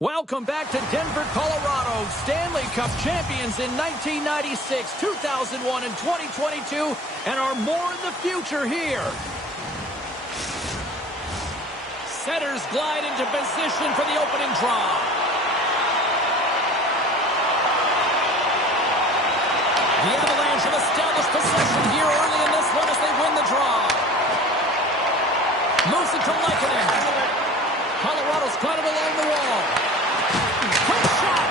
Welcome back to Denver, Colorado. Stanley Cup champions in 1996, 2001, and 2022, and are more in the future here. Setters glide into position for the opening draw. The Avalanche have established possession here early in this one as they win the draw. Moves it to Lehkonen. Colorado's got it along the wall. Quick shot.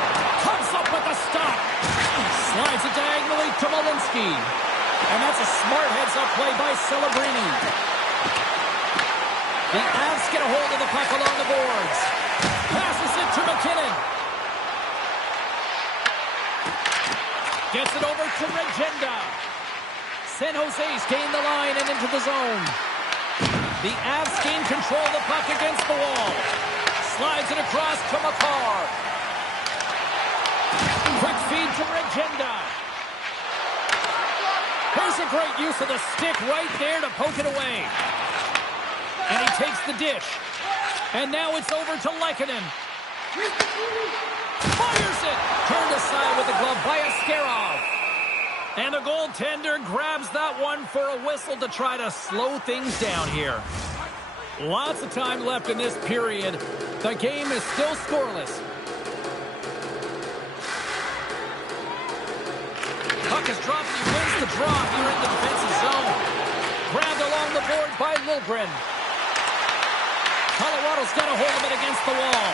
Comes up with the stop. Slides it diagonally to Malinsky. And that's a smart heads-up play by Celebrini. The Avs get a hold of the puck along the boards. Passes it to McKinnon. Gets it over to Regenda. San Jose's gained the line and into the zone. The Avs gain control of the puck against the wall. Slides it across to Makar. Quick feed to Regenda. Here's a great use of the stick right there to poke it away. And he takes the dish. And now it's over to Lehkonen. Fires it. Turned aside with the glove by Askarov. And the goaltender grabs that one for a whistle to try to slow things down here. Lots of time left in this period. The game is still scoreless. Puck is dropped. He wins the draw here in the defensive zone. Grabbed along the board by Liljegren. Colorado's got a hold of it against the wall.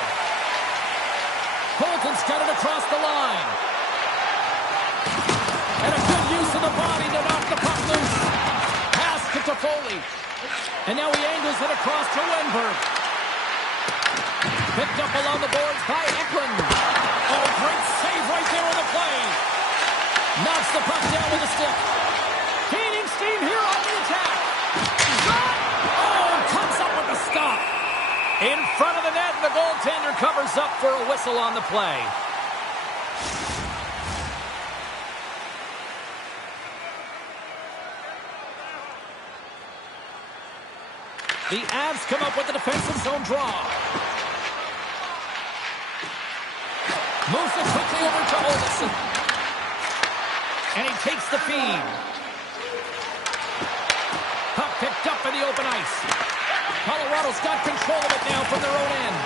Colton's got it across the line. And a good use of the body to knock the puck loose. Pass to Toffoli. And now he angles it across to Wenberg. Picked up along the boards by Eklund. Oh, great save right there on the play. Knocks the puck down with a stick. Gaining steam here on the attack. Shot! Oh, comes up with the stop. In front of the net, the goaltender covers up for a whistle on the play. The Avs come up with the defensive zone draw. Moves it quickly over to Olsen. And he takes the feed. Puck picked up in the open ice. Colorado's got control of it now from their own end.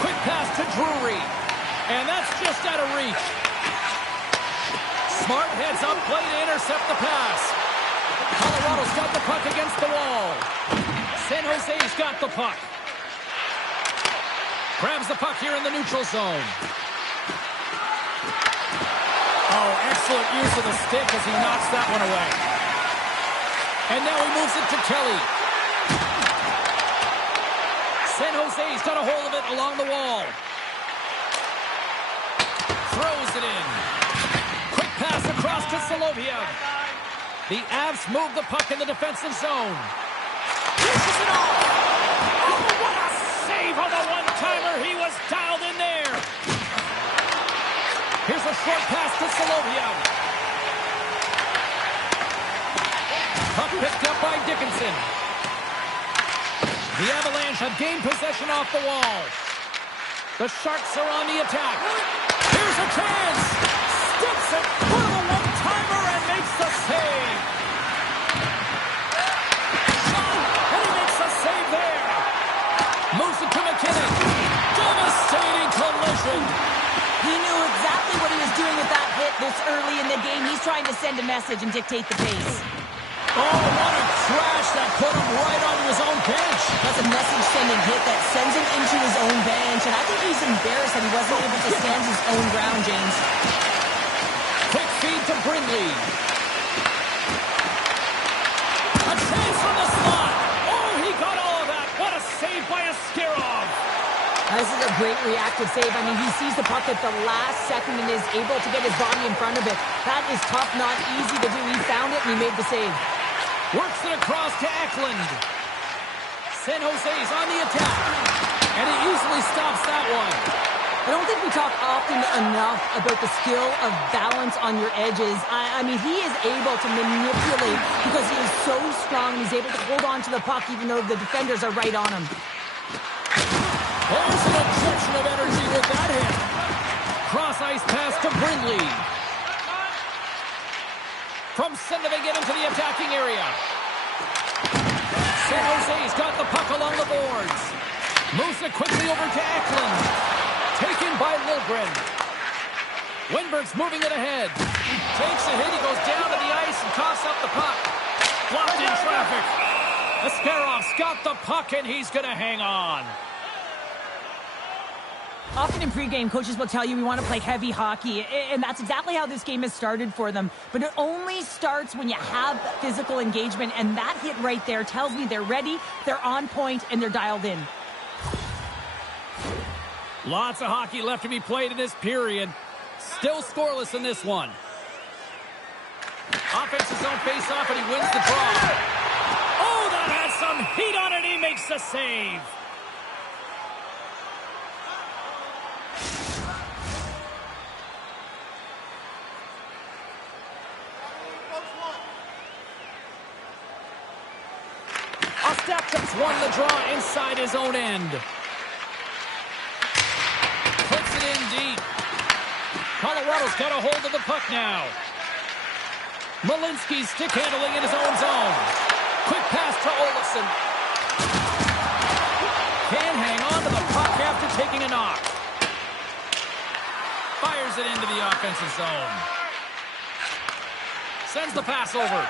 Quick pass to Drury. And that's just out of reach. Smart heads up play to intercept the pass. Colorado's got the puck against the wall. San Jose's got the puck. Grabs the puck here in the neutral zone. Oh, excellent use of the stick as he knocks that one away. And now he moves it to Kelly. San Jose's got a hold of it along the wall. Throws it in. Quick pass across to Soloviev. The Avs move the puck in the defensive zone. Pushes it off. Oh, what a save on the one-timer. He was dialed in there. Here's a short pass to Soloviev. Puck picked up by Dickinson. The Avalanche have gained possession off the wall. The Sharks are on the attack. Here's a chance. Steps it. Put a one-timer and makes the save. Save there. Moves it to McKinnon. Devastating collision. He knew exactly what he was doing with that hit this early in the game. He's trying to send a message and dictate the pace. Oh, what a crash that put him right onto his own bench. That's a message-sending hit that sends him into his own bench. And I think he's embarrassed that he wasn't able to stand his own ground, James. Quick feed to Brindley. A chance from the slot. Got all of that. What a save by Askarov. This is a great reactive save. I mean, he sees the puck at the last second and is able to get his body in front of it. That is tough, not easy to do. He found it and he made the save. Works it across to Eklund. San Jose's on the attack. And he easily stops that one. I don't think we talk often enough about the skill of balance on your edges. I mean, he is able to manipulate because he is so strong. He's able to hold on to the puck even though the defenders are right on him. There's an injection of energy with that hit. Cross ice pass to Brindley. From center they get into the attacking area. San Jose's got the puck along the boards. Moves it quickly over to Eklund. Taken by Liljegren. Wenberg's moving it ahead. Takes a hit. He goes down to the ice and coughs up the puck. Blocked in traffic. Askarof's got the puck and he's going to hang on. Often in pregame, coaches will tell you we want to play heavy hockey, and that's exactly how this game has started for them. But it only starts when you have physical engagement, and that hit right there tells me they're ready, they're on point, and they're dialed in. Lots of hockey left to be played in this period. Still scoreless in this one. Offensive zone face-off, and he wins the draw. Oh, that has some heat on it. He makes the save. Ostapchuk's won the draw inside his own end. Puts it in deep. Colorado's got a hold of the puck now. Malinsky's stick handling in his own zone. Quick pass to Olofsson. Can't hang on to the puck after taking a knock. Fires it into the offensive zone. Sends the pass over.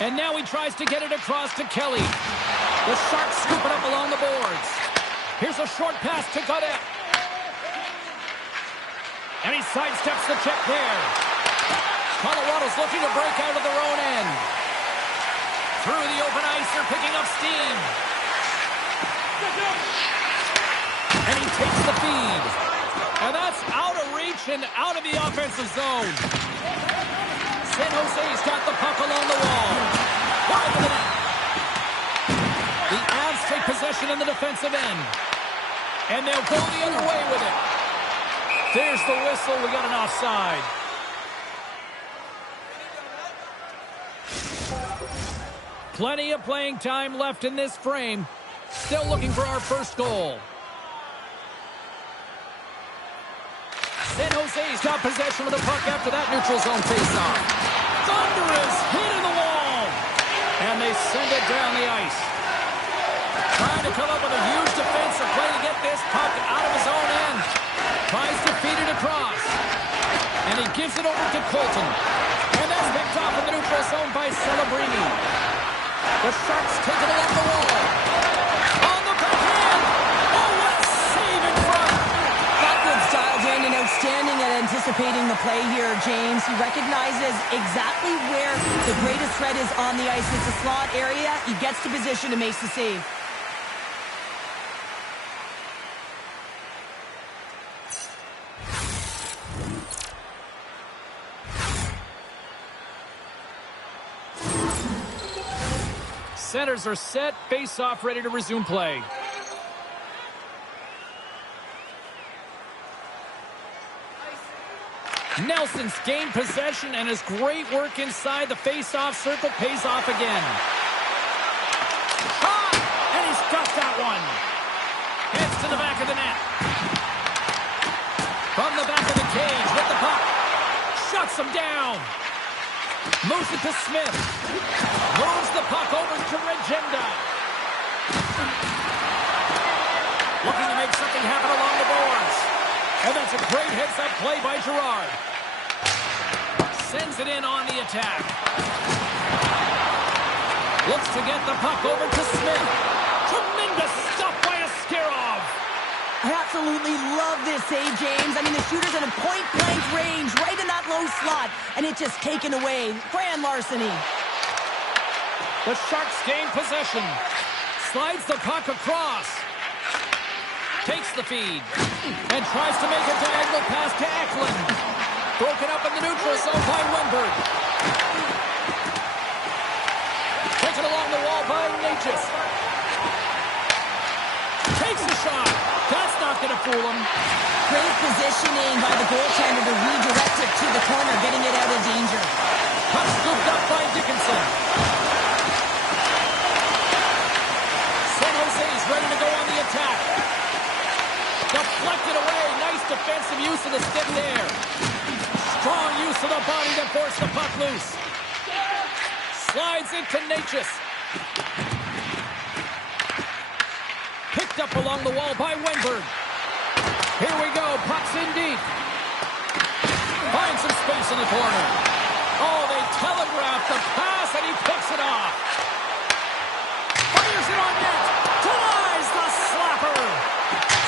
And now he tries to get it across to Kelly. The Sharks scoop it up along the boards. Here's a short pass to Godet. And he sidesteps the check there. Colorado's looking to break out of their own end. Through the open ice, they're picking up steam. And he takes the feed. And that's out of reach and out of the offensive zone. San Jose's got the puck along the wall. Wide of the net. The Avs take possession in the defensive end. And they'll go the other way with it. There's the whistle. We got an offside. Plenty of playing time left in this frame. Still looking for our first goal. San Jose's got possession of the puck after that neutral zone faceoff. Thunderous hit in the wall. And they send it down the ice. Trying to come up with a huge defensive play to get this puck out of his own end. Tries to feed it across. And he gives it over to Colton. And that's picked off in the neutral zone by Celebrini. The Sharks take it along the wall. On the backhand. Oh, what a save in front. Blackwood's dialed in and outstanding at anticipating the play here, James. He recognizes exactly where the greatest threat is on the ice. It's a slot area. He gets to position and makes the save. Centers are set, face-off ready to resume play. Nelson's gained possession, and his great work inside the face-off circle pays off again. Ah! And he's got that one. Heads to the back of the net. From the back of the cage with the puck. Shuts him down. Moves it to Smith. Moves the puck over to Regenda. Looking to make something happen along the boards. And that's a great heads-up play by Girard. Sends it in on the attack. Looks to get the puck over to Smith. Tremendous stuff by Askarov. I absolutely love this save, James. I mean, the shooter's in a point-blank range, right in that low slot, and it's just taken away. Grand larceny. The Sharks gain possession. Slides the puck across. Takes the feed. And tries to make a diagonal pass to Eklund. Broken up in the neutral zone by Wenberg. Taken along the wall by Natchez. Takes the shot. That's not going to fool him. Great positioning by the goaltender to redirect it to the corner, getting it out of danger. Puck scooped up by Dickinson. San Jose's ready to go on the attack. Deflected away. Nice defensive use of the stick there. Strong use of the body to force the puck loose. Slides into Natchez. Picked up along the wall by Wenberg. Here we go. Puck's in deep. Finds some space in the corner. Oh, they telegraphed the pass, and he picks it off. Fires it on net. Denies the slapper.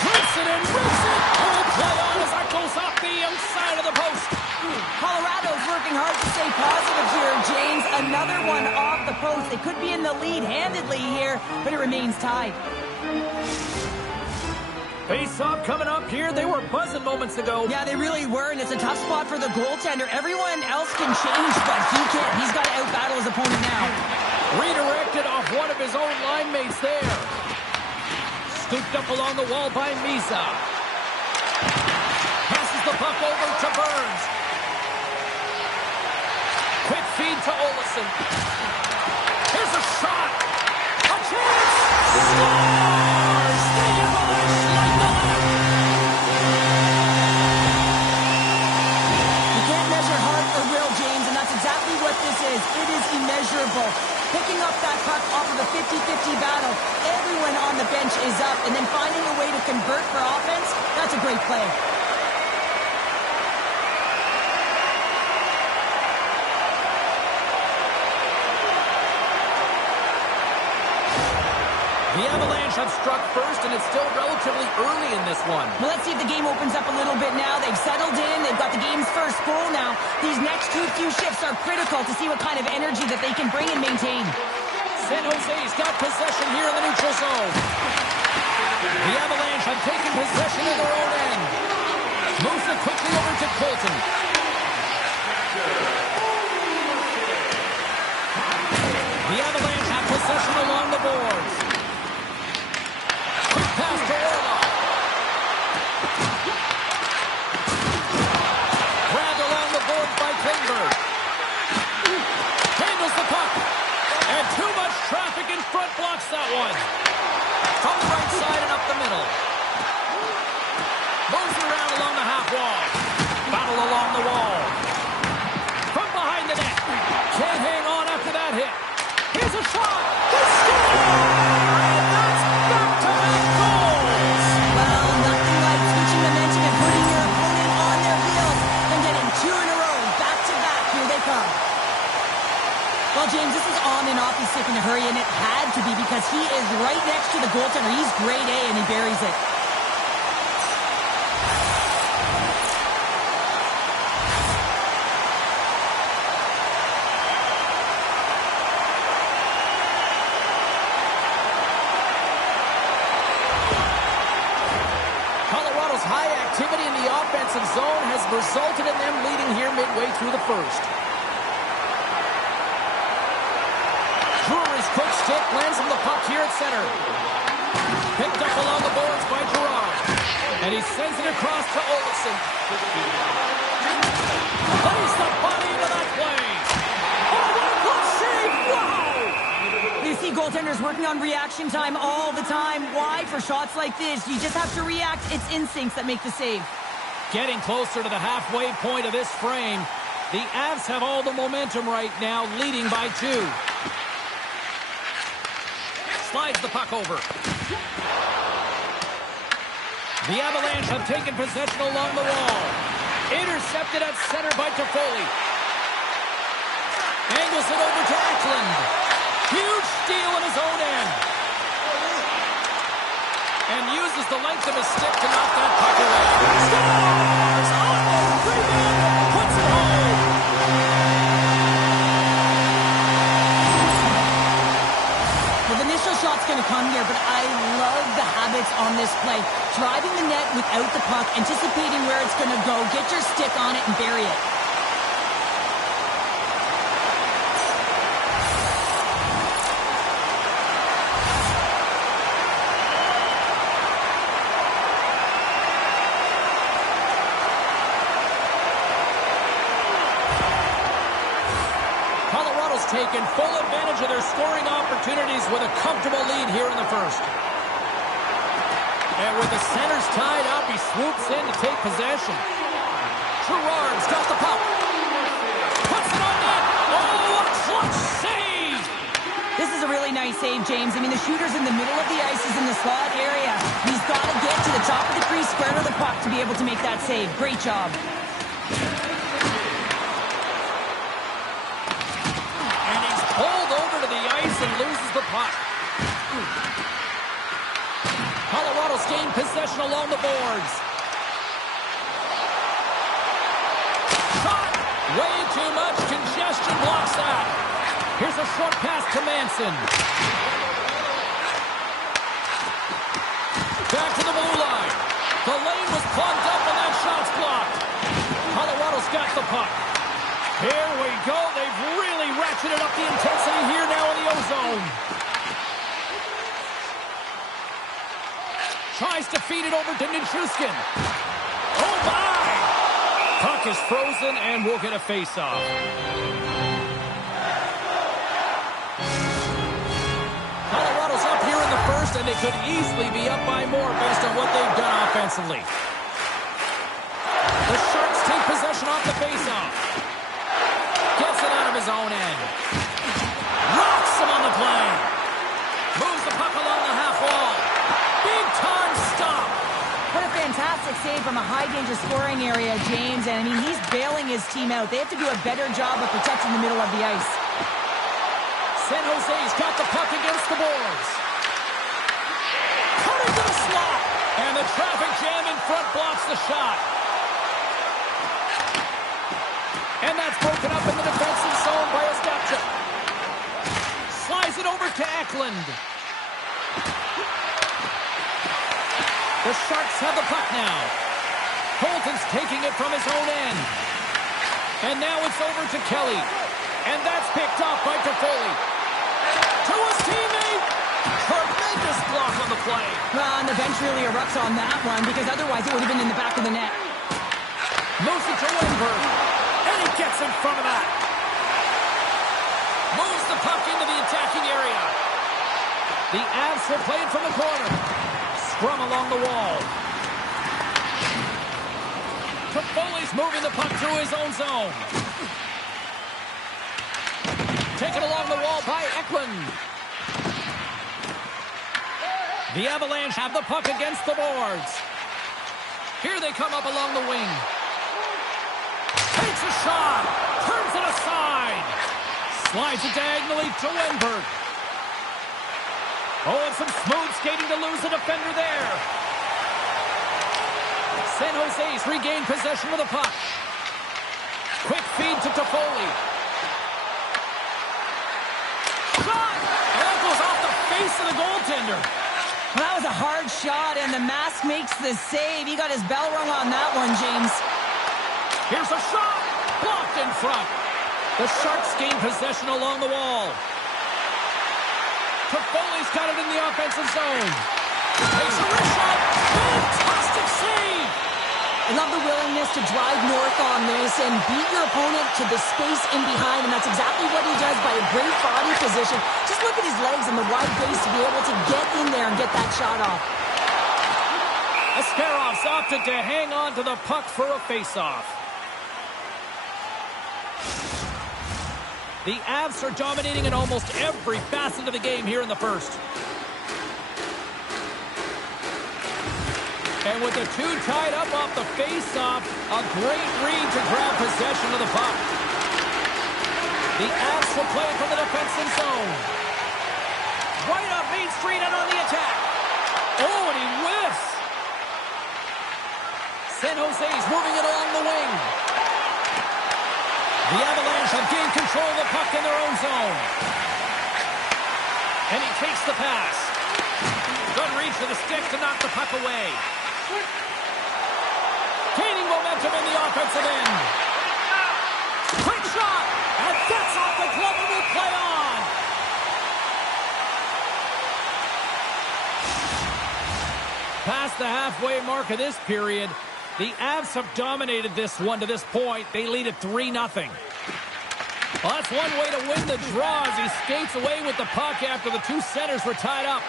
Rips it and rips it. Pull play on as that goes off the outside of the post. Colorado's working hard to stay positive here, James. Another one off the post. They could be in the lead handedly here, but it remains tied. Face-off coming up here. They were buzzing moments ago. Yeah, they really were, and it's a tough spot for the goaltender. Everyone else can change, but he can't. He's got to out-battle his opponent now. Redirected off one of his own line mates there. Scooped up along the wall by Misa. Passes the puck over to Burns. Quick feed to Olsen. Here's a shot. A chance. Scores! The Avalanche light the lamp. You can't measure heart or will, James, and that's exactly what this is. It is immeasurable. Picking up that puck off of a 50-50 battle, everyone on the bench is up, and then finding a way to convert for offense, that's a great play. The Avalanche have struck first, and it's still relatively early in this one. Well, let's see if the game opens up a little bit now. They've settled in. They've got the game's first goal now. These next few shifts are critical to see what kind of energy that they can bring and maintain. San Jose's got possession here in the neutral zone. The Avalanche have taken possession of their own end. Moves it quickly over to Colton. The Avalanche have possession along the boards. Quick pass to Orlov. Grabbed along the boards by Klingberg. Handles the puck. And too much traffic in front blocks that one. From the right side and up the middle. Moves it around along the half wall. Battle along the wall. From behind the net. Can't hang on after that hit. Here's a shot. They score! And that's back-to-back goals. Well, nothing like switching momentum and putting your opponent on their heels and getting two in a row. Back-to-back. Here they come. Well, James, this is on and off. He's taking a hurry, and it had to be because he is right next to the goaltender. He's grade A, and he buries it. Colorado's high activity in the offensive zone has resulted in them leading here midway through the first. Brewer's quick stick lands him the puck here at center. Picked up along the boards by Gerard. And he sends it across to Olsen. Lays the body into that play. Oh, what a good save! Wow! You see goaltenders working on reaction time all the time. Why? For shots like this, you just have to react. It's instincts that make the save. Getting closer to the halfway point of this frame. The Avs have all the momentum right now, leading by 2. Slides the puck over. The Avalanche have taken possession along the wall. Intercepted at center by Toffoli. Angles it over to Eklund. Huge steal in his own end. And uses the length of his stick to knock that puck away. Scores! On the rebound! Puts it home! Well, the initial shot's going to come here, but I love the habits on this play. Driving the net without the puck, anticipating where it's going to go, get your stick on it and bury it. Taken full advantage of their scoring opportunities with a comfortable lead here in the first. And with the centers tied up, he swoops in to take possession. Gerard's got the puck. Puts it on net. Oh, a clutch save! This is a really nice save, James. I mean, the shooter's in the middle of the ice. He's in the slot area. He's got to get to the top of the crease, square to the puck to be able to make that save. Great job. And he's pulled over to the ice and loses the puck. Colorado's gained possession along the boards. Shot! Way too much congestion blocks that. Here's a short pass to Manson. Back to the blue line. The lane was plugged up and that shot's blocked. Colorado's got the puck. Here we go. They've really ratcheted up the intensity here now in the O-zone. Tries to feed it over to Nichushkin. Oh, my! Puck is frozen, and we'll get a face-off. Colorado's up here in the first, and they could easily be up by more based on what they've done offensively. The Sharks take possession off the face-off. Gets it out of his own end. Rocks him on the play. Moves the puck along the half wall. Big-time stop. What a fantastic save from a high-danger scoring area, James. And, I mean, he's bailing his team out. They have to do a better job of protecting the middle of the ice. San Jose's got the puck against the boards. Cut into the slot. And the traffic jam in front blocks the shot. And that's broken up in the defensive zone by Ostapchuk. Slides it over to Eklund. The Sharks have the puck now. Colton's taking it from his own end. And now it's over to Kelly. And that's picked off by Toffoli. To his teammate. Tremendous block on the play. Well, and the bench really erupts on that one because otherwise it would have been in the back of the net. Moves it to Wenberg. And he gets in front of that. Moves the puck into the attacking area. The Avs will play it from the corner. Scrum along the wall. Toffoli's moving the puck through his own zone. Taken along the wall by Eklund. The Avalanche have the puck against the boards. Here they come up along the wing. Takes a shot. Turns it aside. Slides it diagonally to Wenberg. Oh, and some smooth skating to lose a defender there. San Jose's regained possession of the puck. Quick feed to Toffoli. Shot! And that goes off the face of the goaltender. Well, that was a hard shot, and the mask makes the save. He got his bell rung on that one, James. Here's a shot. Blocked in front. The Sharks gain possession along the wall. Toffoli's got it in the offensive zone. Takes a wrist shot. Fantastic save. I love the willingness to drive north on this and beat your opponent to the space in behind, and that's exactly what he does by a great body position. Just look at his legs and the wide base to be able to get in there and get that shot off. Ascarov's opted to hang on to the puck for a face-off. The Avs are dominating in almost every facet of the game here in the first. And with the two tied up off the face-off, a great read to grab possession of the puck. The Avs will play it from the defensive zone. Right off Main Street and on the attack. Oh, and he whiffs. San Jose's moving it along the wing. The Avalanche have gained control of the puck in their own zone. And he takes the pass. Good reach to the stick to knock the puck away. Gaining momentum in the offensive end. Quick shot. And that's off the glove and will play on. Past the halfway mark of this period, the Avs have dominated this one to this point. They lead at 3-0. Well, that's one way to win the draw as he skates away with the puck after the two centers were tied up.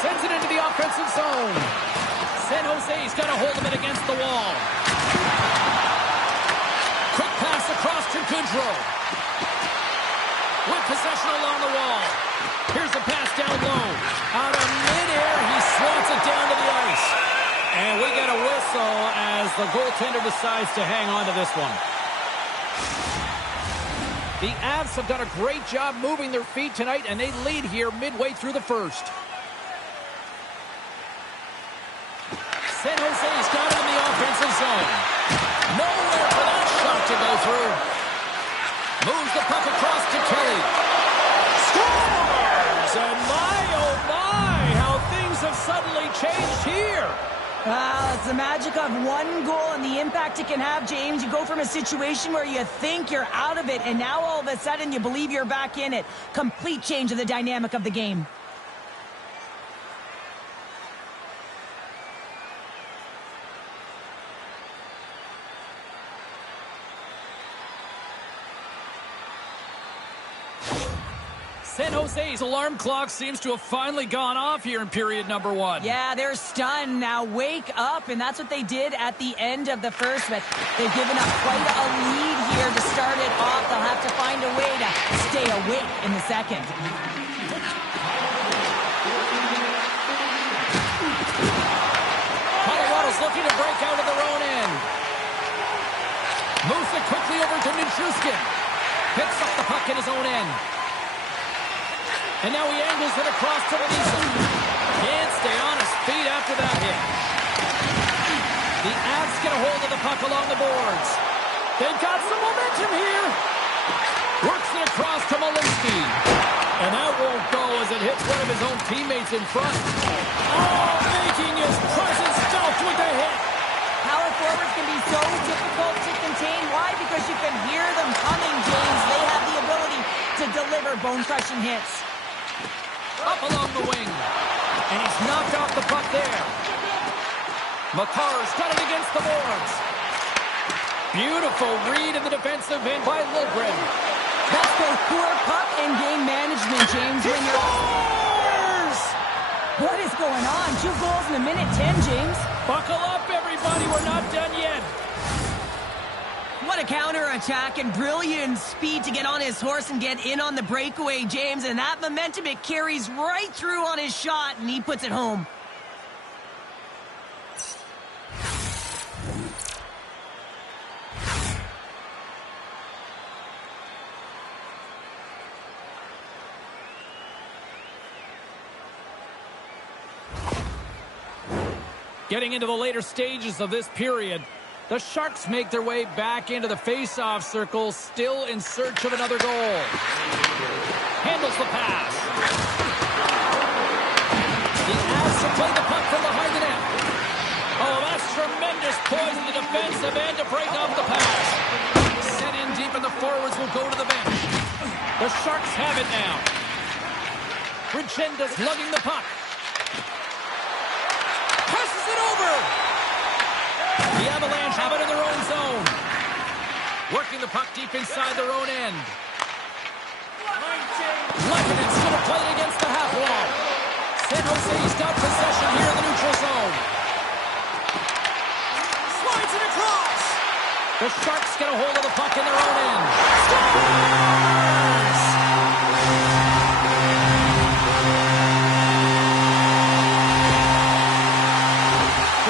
Sends it into the offensive zone. San Jose's got a hold of it against the wall. Quick pass across to Goodrow. With possession along the wall. Here's the pass down low. Out of midair, he swats it down to the ice. And we get a whistle as the goaltender decides to hang on to this one. The Avs have done a great job moving their feet tonight, and they lead here midway through the first. San Jose's got it in the offensive zone. Nowhere for that shot to go through. Moves the puck across to Kelly. Scores! And my, oh my, how things have suddenly changed here. Well, it's the magic of one goal and the impact it can have, James. You go from a situation where you think you're out of it, and now all of a sudden you believe you're back in it. Complete change of the dynamic of the game. San Jose's alarm clock seems to have finally gone off here in period number 1. Yeah, they're stunned. Now wake up, and that's what they did at the end of the first, but they've given up quite a lead here to start it off. They'll have to find a way to stay awake in the second. Colorado's looking to break out of their own end. Moves it quickly over to Nichushkin. Picks up the puck in his own end. And now he angles it across to Lisa. Can't stay on his feet after that hit. The Avs get a hold of the puck along the boards. They've got some momentum here. Works it across to Malinsky. And that won't go as it hits one of his own teammates in front. Oh, making his presence felt with the hit. Power forwards can be so difficult to contain. Why? Because you can hear them coming, James. They have the ability to deliver bone-crushing hits. Up along the wing. And he's knocked off the puck there. Makar's got it against the boards. Beautiful read in the defensive end by Liljegren. That's both poor puck and game management, James. When you're... Scores! What is going on? 2 goals in a minute 10, James. Buckle up, everybody. We're not done yet. What a counter-attack and brilliant speed to get on his horse and get in on the breakaway, James. And that momentum, it carries right through on his shot, and he puts it home. Getting into the later stages of this period, the Sharks make their way back into the face-off circle, still in search of another goal. Handles the pass. The Avs to play the puck from behind the net. Oh, that's tremendous poise in the defensive end to break off the pass. Set in deep, and the forwards will go to the bench. The Sharks have it now. Rigenda's lugging the puck. Passes it over. The Avalanche have it in their own zone. Working the puck deep inside their own end. Leibniz going to play it against the half wall. San Jose's got possession here in the neutral zone. Slides it across. The Sharks get a hold of the puck in their own end. Scores!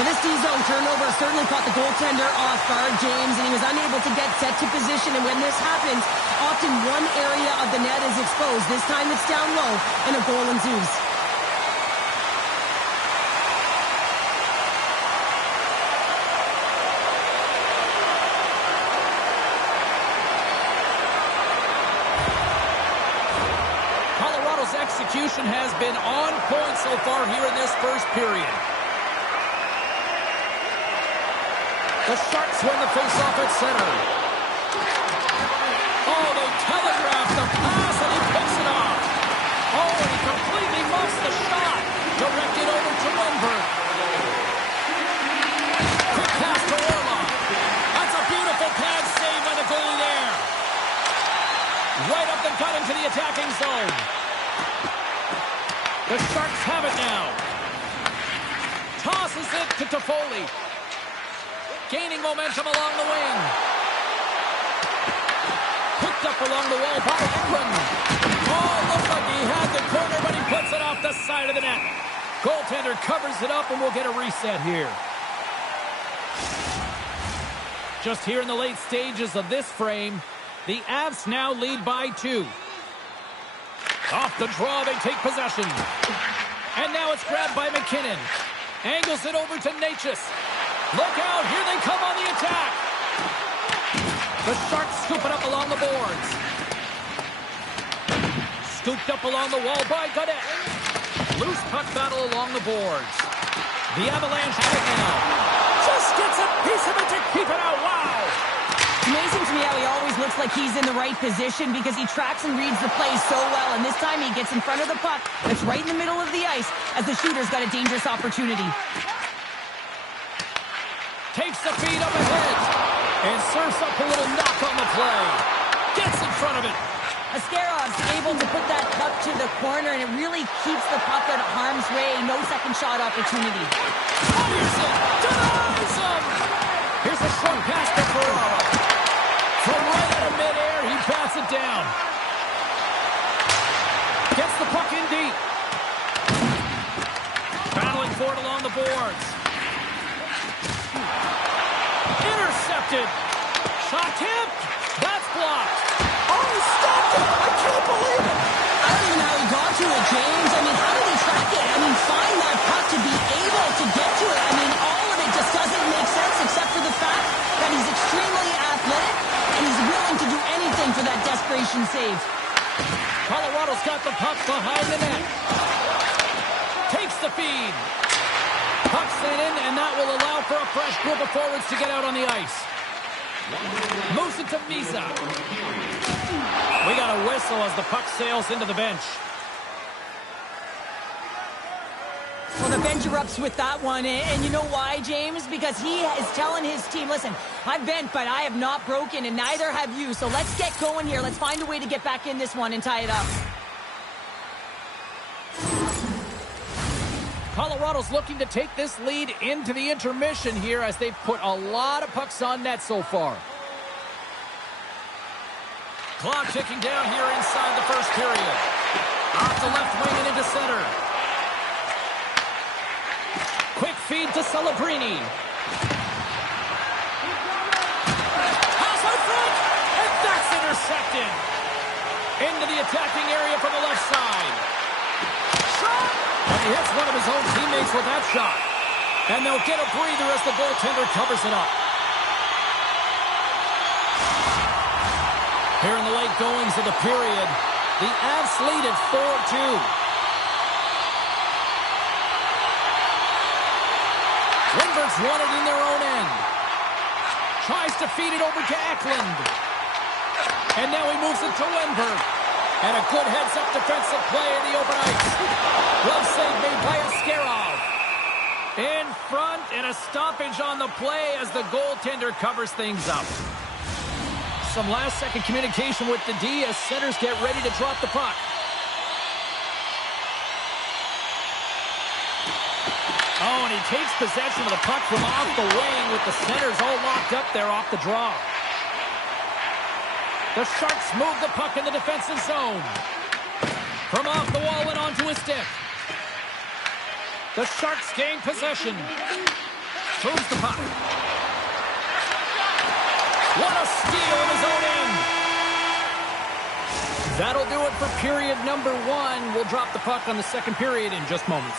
Well, this D-zone turnover certainly caught the goaltender off guard, James, and he was unable to get set to position. And when this happens, often one area of the net is exposed. This time it's down low, and a goal ensues. Colorado's execution has been on point so far here in this first period. The Sharks win the face-off at center. Oh, they telegraph the pass, and he picks it off. Oh, and he completely muffs the shot. Directed over to Lundberg. Quick pass to Orlov. That's a beautiful pad save by the goalie there. Right up the gut into the attacking zone. The Sharks have it now. Tosses it to Toffoli. Gaining momentum along the wing. Picked up along the wall by Eklund. Oh, looks like he had the corner, but he puts it off the side of the net. Goaltender covers it up, and we'll get a reset here. Just here in the late stages of this frame, the Avs now lead by 2. Off the draw, they take possession. And now it's grabbed by McKinnon. Angles it over to Natchez. Look out, here they come on the attack. The Sharks scoop it up along the boards. Scooped up along the wall by Godet. Loose puck battle along the boards. The Avalanche have it now. Just gets a piece of it to keep it out. Wow! Amazing to me how he always looks like he's in the right position because he tracks and reads the play so well. And this time he gets in front of the puck that's right in the middle of the ice as the shooter's got a dangerous opportunity. Takes the feed up ahead and serves up a little knock on the play. Gets in front of it. Ascarov's able to put that puck to the corner, and it really keeps the puck out of harm's way. No second shot opportunity. Fires it. Denies him. Here's a short pass to Ferraro. From right out of midair, he bats it down. Gets the puck in deep. Battling for it along the boards. Intercepted. Shot tipped. That's blocked. Oh, he stopped it. I can't believe it. I don't even know how he got to it, James. I mean, how did he track it? I mean, find that puck to be able to get to it. I mean, all of it just doesn't make sense except for the fact that he's extremely athletic and he's willing to do anything for that desperation save. Colorado's got the puck behind the net. Takes the feed. Puck sent in, and that will allow for a fresh group of forwards to get out on the ice. Moves it to Misa. We got a whistle as the puck sails into the bench. Well, the bench erupts with that one, and you know why, James? Because he is telling his team, listen, I've bent, but I have not broken, and neither have you. So let's get going here. Let's find a way to get back in this one and tie it up. Colorado's looking to take this lead into the intermission here as they've put a lot of pucks on net so far. Clock ticking down here inside the first period. Off the left wing and into center. Quick feed to Celebrini. Pass out front, and that's intercepted. Into the attacking area from the left side. Shot! And he hits one of his own teammates with that shot. And they'll get a breather as the goaltender covers it up. Here in the late goings of the period, the Avs lead at 4-2. Lindbergh's won it in their own end. Tries to feed it over to Eklund. And now he moves it to Lindbergh. And a good heads-up defensive play in the open ice. Well save made by Askarov. In front, and a stoppage on the play as the goaltender covers things up. Some last-second communication with the D as centers get ready to drop the puck. Oh, and he takes possession of the puck from off the wing with the centers all locked up there off the draw. The Sharks move the puck in the defensive zone. From off the wall and onto his stick. The Sharks gain possession. Moves the puck. What a steal in his own end. That'll do it for period number 1. We'll drop the puck on the second period in just moments.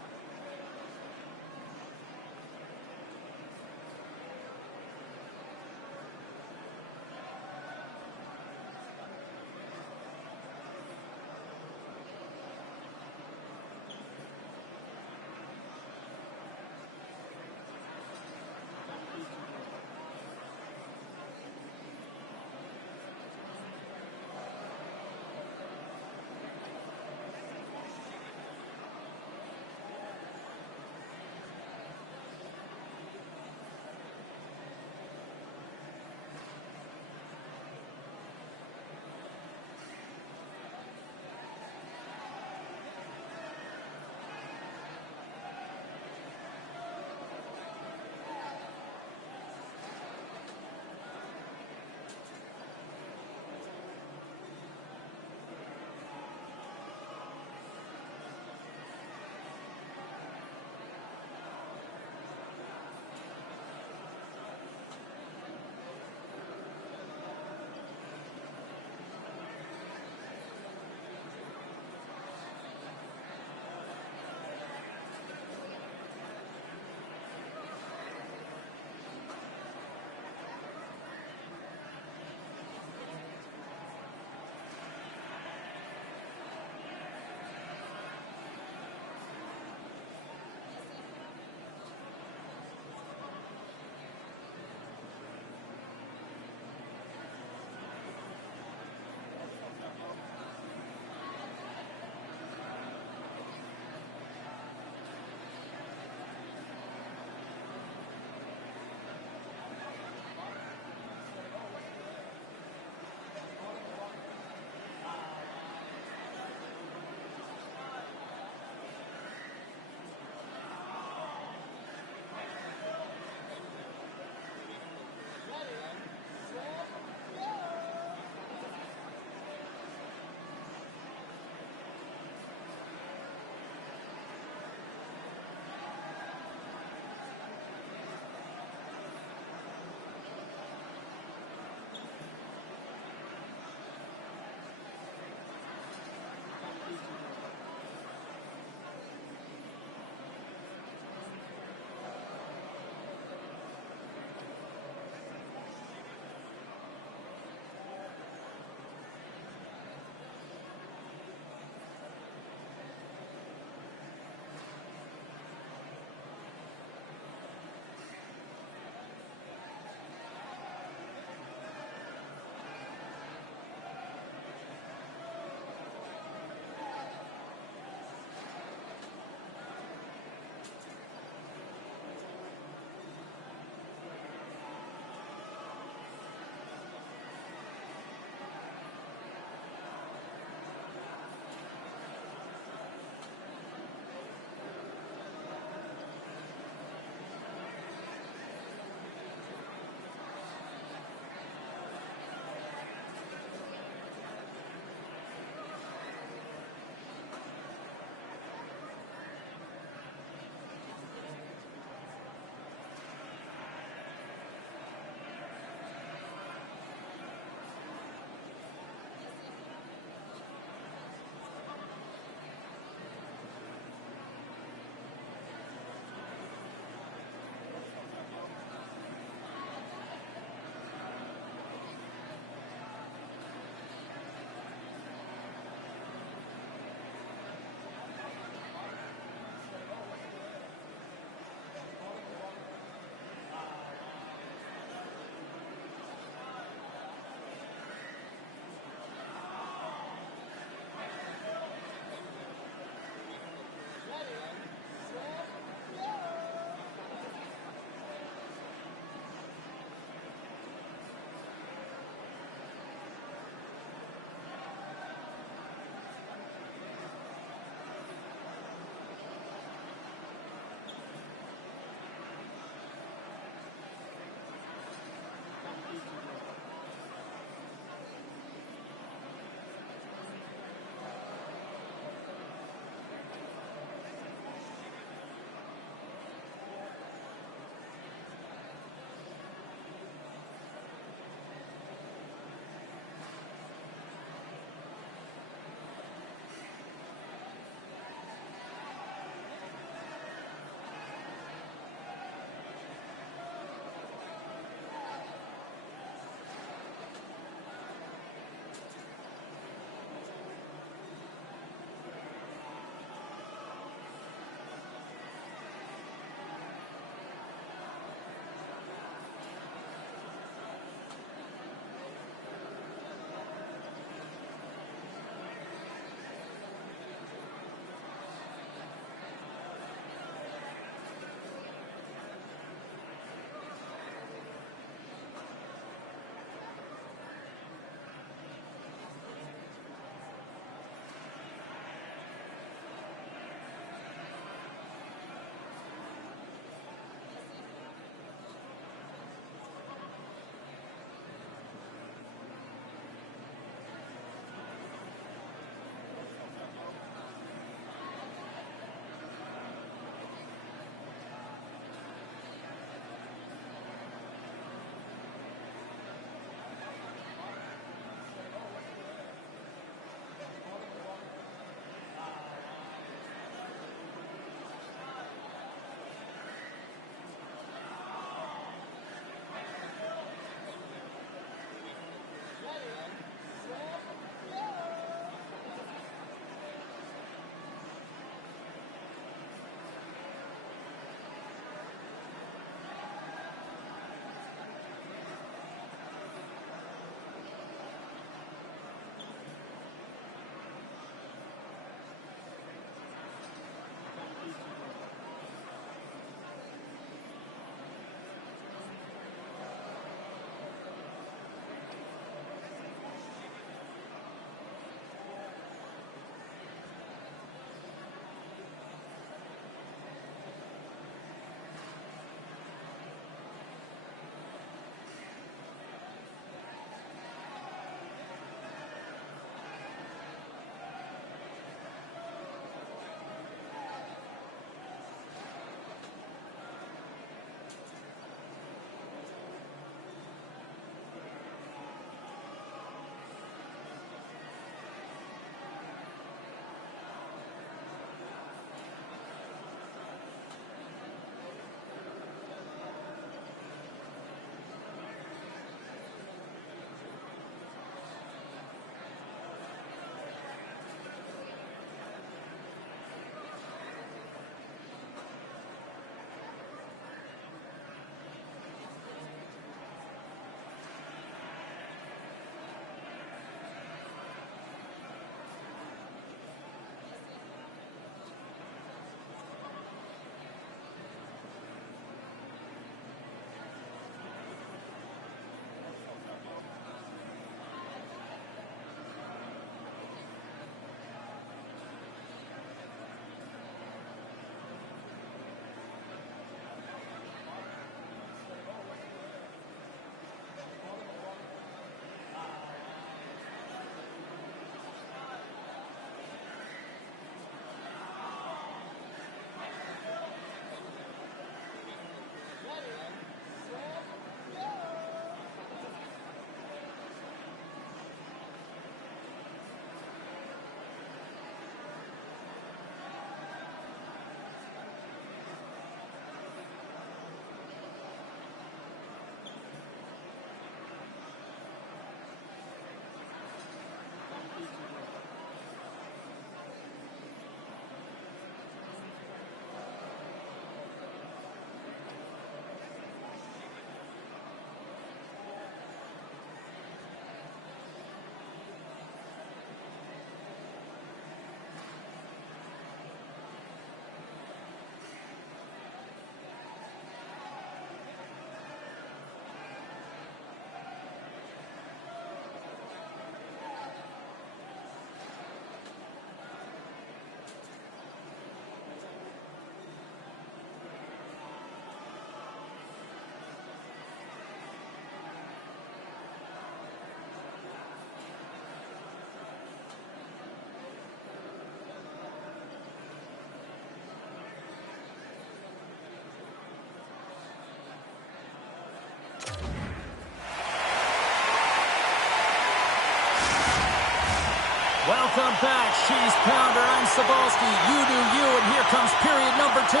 Welcome back, cheese pounder. I'm Sabalski. You do you, and here comes period number 2.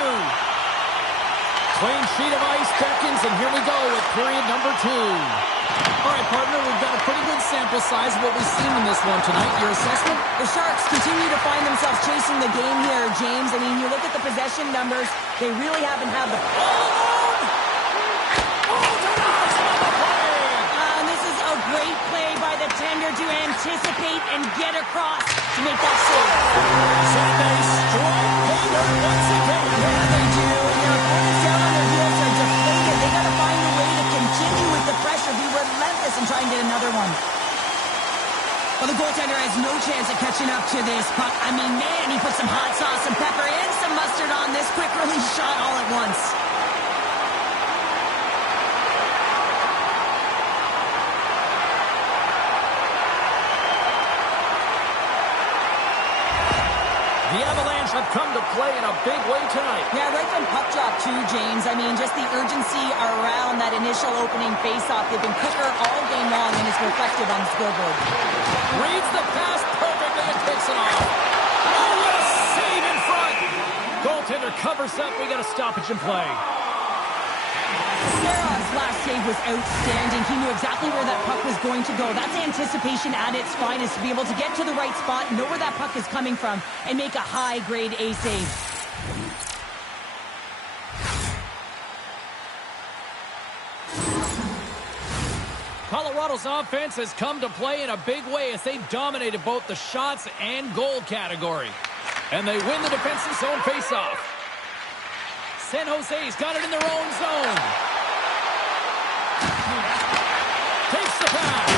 Clean sheet of ice beckons, and here we go with period number 2. All right, partner, we've got a pretty good sample size of what we've seen in this one tonight. Your assessment? The Sharks continue to find themselves chasing the game here, James. I mean, you look at the possession numbers, they really haven't had the ball alone. Oh, denies on the play! And this is a great play by the tender to anticipate and get across to make that save. So they strike Hager once again. Yeah, they do. And their opponents down on their heels are deflated. They got to find a way to continue with the pressure, be relentless, and try and get another one. Well, the goaltender has no chance of catching up to this puck. I mean, man, he put some hot sauce, some pepper, and some mustard on this quick release shot all at once. The Avalanche have come to play in a big way tonight. Yeah, right from puck drop too, James. I mean, just the urgency around that initial opening faceoff. They've been quicker all game long, and it's reflected on the scoreboard. Reads the pass perfectly and takes it off. Oh, what a save in front. Goaltender covers up. We got a stoppage in play. Sara's last save was outstanding. He knew exactly where that puck was going to go. That's anticipation at its finest, to be able to get to the right spot, know where that puck is coming from, and make a high-grade A save. Colorado's offense has come to play in a big way as they dominated both the shots and goal category. And they win the defensive zone faceoff. San Jose's got it in their own zone. Takes the pass.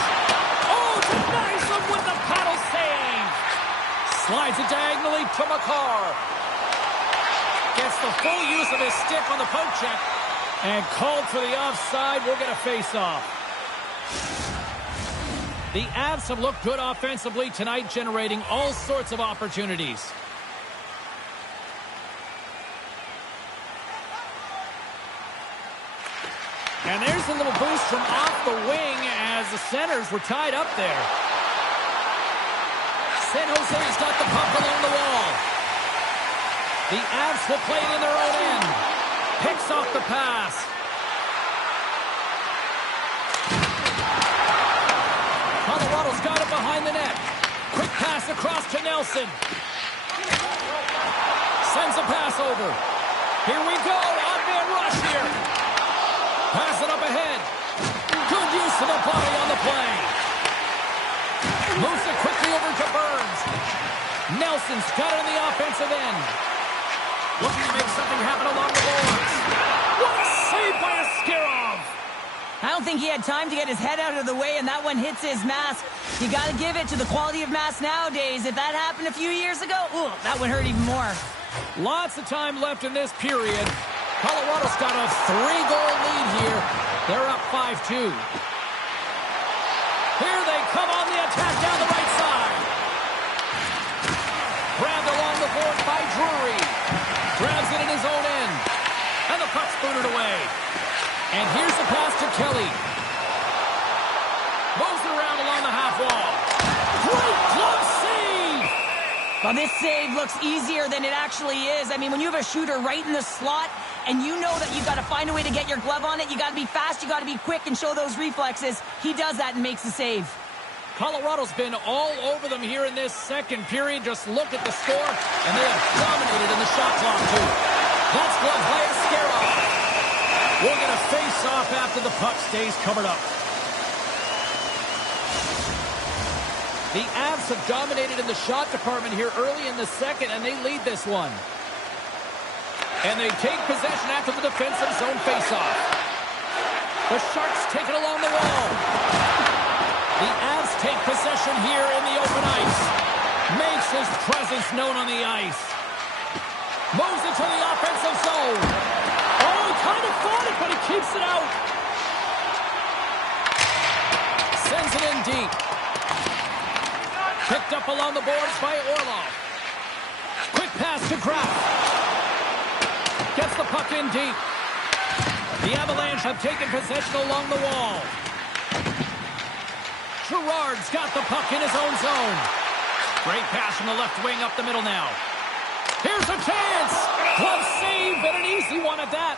Oh, denies him with the paddle save. Slides it diagonally to Makar. Gets the full use of his stick on the poke check. And called for the offside. We'll get a face-off. The Avs have looked good offensively tonight, generating all sorts of opportunities. And there's a little boost from off the wing as the centers were tied up there. San Jose's got the puck along the wall. The Avs will play it in their own end. Picks off the pass. Colorado's got it behind the net. Quick pass across to Nelson. Sends a pass over. Here we go. Odd man rush here. Pass it up ahead. Good use of the body on the play. Moves it quickly over to Burns. Nelson's got it in the offensive end. Looking to make something happen along the boards. What a save by Askarov. I don't think he had time to get his head out of the way, and that one hits his mask. You got to give it to the quality of mask nowadays. If that happened a few years ago, ooh, that would hurt even more. Lots of time left in this period. Colorado's got a 3-goal lead here. They're up 5-2. Here they come on the attack down the right side. Grabbed along the board by Drury. Grabs it in his own end. And the puck's booted away. And here's the pass to Kelly. Moves it around along the half wall. Great glove save! Well, this save looks easier than it actually is. I mean, when you have a shooter right in the slot and you know that you've got to find a way to get your glove on it, you got to be fast, you got to be quick and show those reflexes. He does that and makes the save. Colorado's been all over them here in this second period. Just look at the score, and they have dominated in the shot clock, too. That's glove by Askarov. We'll get a face-off after the puck stays covered up. The Avs have dominated in the shot department here early in the second, and they lead this one. And they take possession after the defensive zone face-off. The Sharks take it along the wall. The Avs take possession here in the open ice. Makes his presence known on the ice. Moves into the offensive zone. Oh, he kind of fought it, but he keeps it out. Sends it in deep. Picked up along the boards by Orlov. Quick pass to Graf. Gets the puck in deep. The Avalanche have taken possession along the wall. Gerard's got the puck in his own zone. Great pass from the left wing up the middle now. Here's a chance. Glove save, and an easy one at that.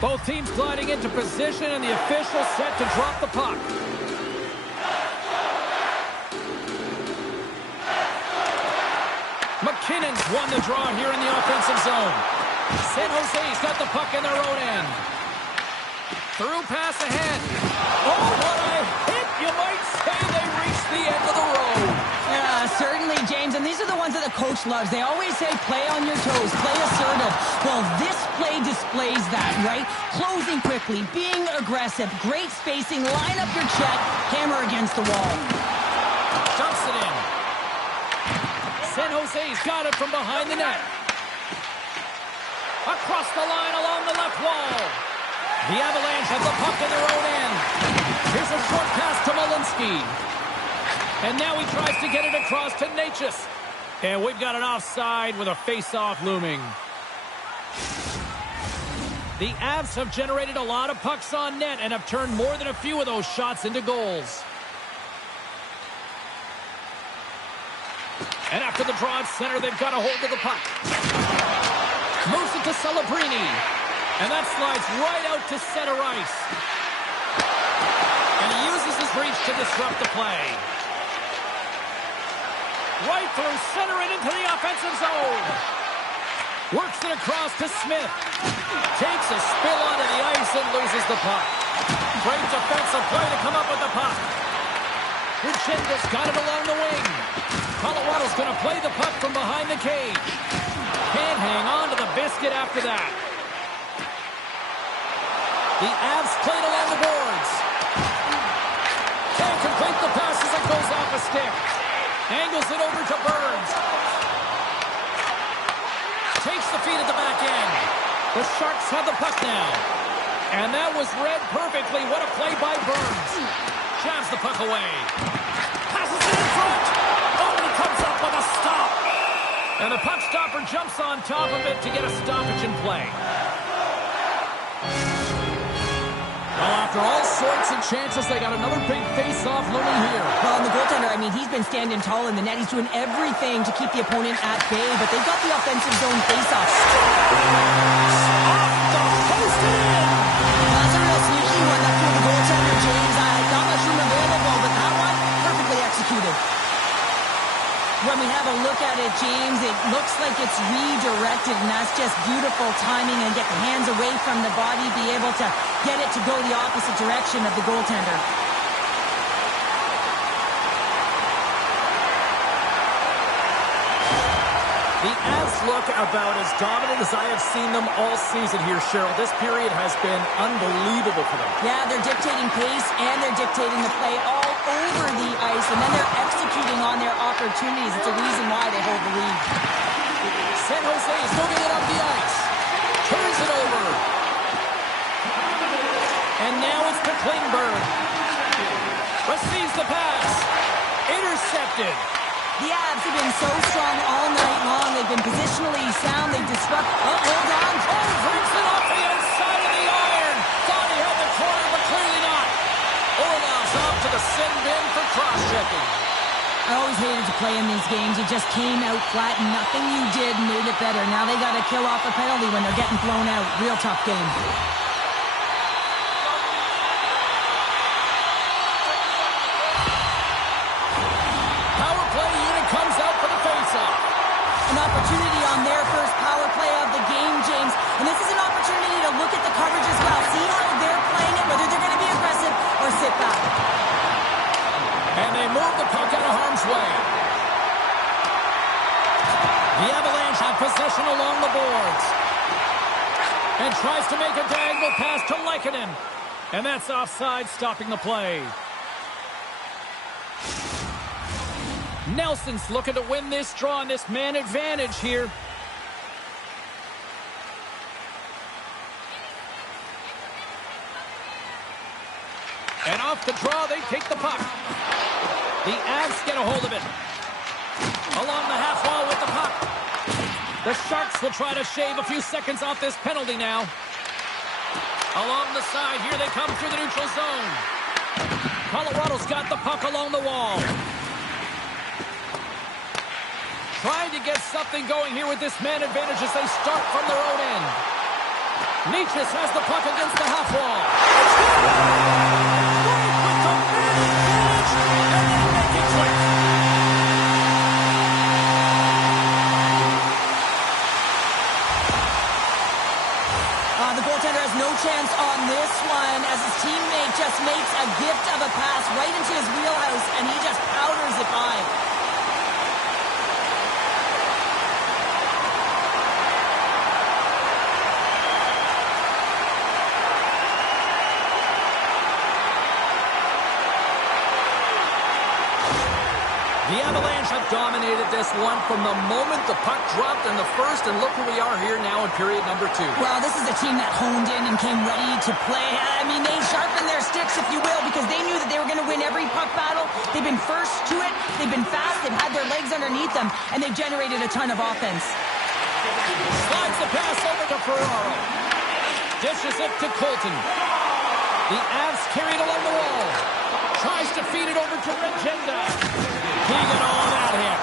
Both teams gliding into position, and the official set to drop the puck. McKinnon's won the draw here in the offensive zone. San Jose's got the puck in their own end. Through pass ahead. Oh, what a hit! You might say they reached the end of the road. Yeah, certainly, James. And these are the ones that the coach loves. They always say, play on your toes, play assertive. Well, this play displays that, right? Closing quickly, being aggressive, great spacing, line up your check, hammer against the wall. Dumps it in. San Jose's got it from behind the net. Across the line along the left wall. The Avalanche have the puck in their own end. Here's a short pass to Malinsky. And now he tries to get it across to Natchez. And we've got an offside with a face-off looming. The Avs have generated a lot of pucks on net and have turned more than a few of those shots into goals. And after the draw at center, they've got a hold of the puck. Moves it to Celebrini. And that slides right out to center ice. And he uses his reach to disrupt the play. Right through center and into the offensive zone. Works it across to Smith. Takes a spill onto the ice and loses the puck. Great defensive play to come up with the puck. Uchenda's got it along the wing. Colorado's going to play the puck from behind the cage. Can't hang on to the biscuit after that. The Avs played along the boards. Can't complete the pass as it goes off a stick. Angles it over to Burns. Takes the feed at the back end. The Sharks have the puck now. And that was read perfectly. What a play by Burns. Jabs the puck away. Passes it in front. Oh, he comes up with a stop. And the puck stopper jumps on top of it to get a stoppage in play. Well, after all sorts of chances, they got another big face-off looming here. Well, and the goaltender, I mean, he's been standing tall in the net. He's doing everything to keep the opponent at bay, but they've got the offensive zone face-off. Off the post and in! That's a real sneaky one up for the goaltender, James. Not much room available, but that one, perfectly executed. When we have a look at it, James, it looks like it's redirected, and that's just beautiful timing and get the hands away from the body, be able to get it to go the opposite direction of the goaltender. The Avs look about as dominant as I have seen them all season here, Cheryl. This period has been unbelievable for them. Yeah, they're dictating pace, and they're dictating the play all over the ice, and then they're executing on their opportunities. It's a reason why they hold the lead. San Jose is moving it up the ice. Turns it over. And now it's to Klingberg. Receives the pass. Intercepted. The Avs have been so strong all night long. They've been positionally sound. They disrupt. Oh, hold on. Oh, brings it off the outside of the iron. Thought he had the corner, but clearly not. Orlov's off to the sin bin for cross-checking. I always hated to play in these games. You just came out flat, and nothing you did made it better. Now they got to kill off a penalty when they're getting blown out. Real tough game. Power play unit comes out for the face-off. An opportunity on their first power play of the game, James. And this is an opportunity to look at the coverage as well. See how they're playing it, whether they're going to be aggressive or sit back. And they move the puck out of harm's way. The Avalanche have possession along the boards. And tries to make a diagonal pass to Lehkonen. And that's offside, stopping the play. Nelson's looking to win this draw on this man advantage here. And off the draw, they take the puck. The Avs get a hold of it. Along the half wall with the puck. The Sharks will try to shave a few seconds off this penalty now. Along the side, here they come through the neutral zone. Colorado's got the puck along the wall. Trying to get something going here with this man advantage as they start from their own end. Nietzsche has the puck against the half wall. With the man advantage, and they make it quick. The goaltender has no chance on this one as his teammate just makes a gift of a pass right into his wheelhouse, and he just powders it by. The Avalanche have dominated this one from the moment the puck dropped in the first, and look where we are here now in period number 2. Well, this is a team that honed in and came ready to play. I mean, they sharpened their sticks, if you will, because they knew that they were going to win every puck battle. They've been first to it, they've been fast, they've had their legs underneath them, and they've generated a ton of offense. Slides the pass over to Ferraro. Dishes it to Colton. The Avs carried along the wall. Tries to feed it over to Regenda. He got all that hit.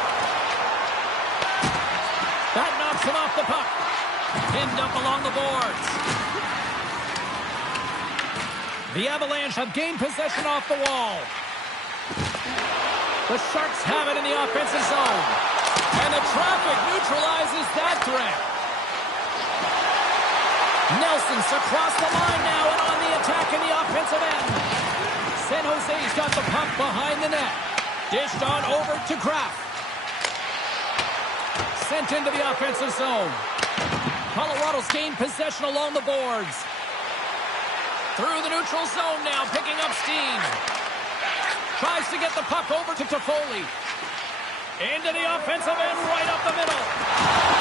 That knocks him off the puck. Pinned up along the boards. The Avalanche have gained possession off the wall. The Sharks have it in the offensive zone. And the traffic neutralizes that threat. Nelson's across the line now and on the attack in the offensive end. San Jose's got the puck behind the net. Dished on over to Kraft. Sent into the offensive zone. Colorado's gained possession along the boards. Through the neutral zone now, picking up steam. Tries to get the puck over to Toffoli. Into the offensive end, right up the middle.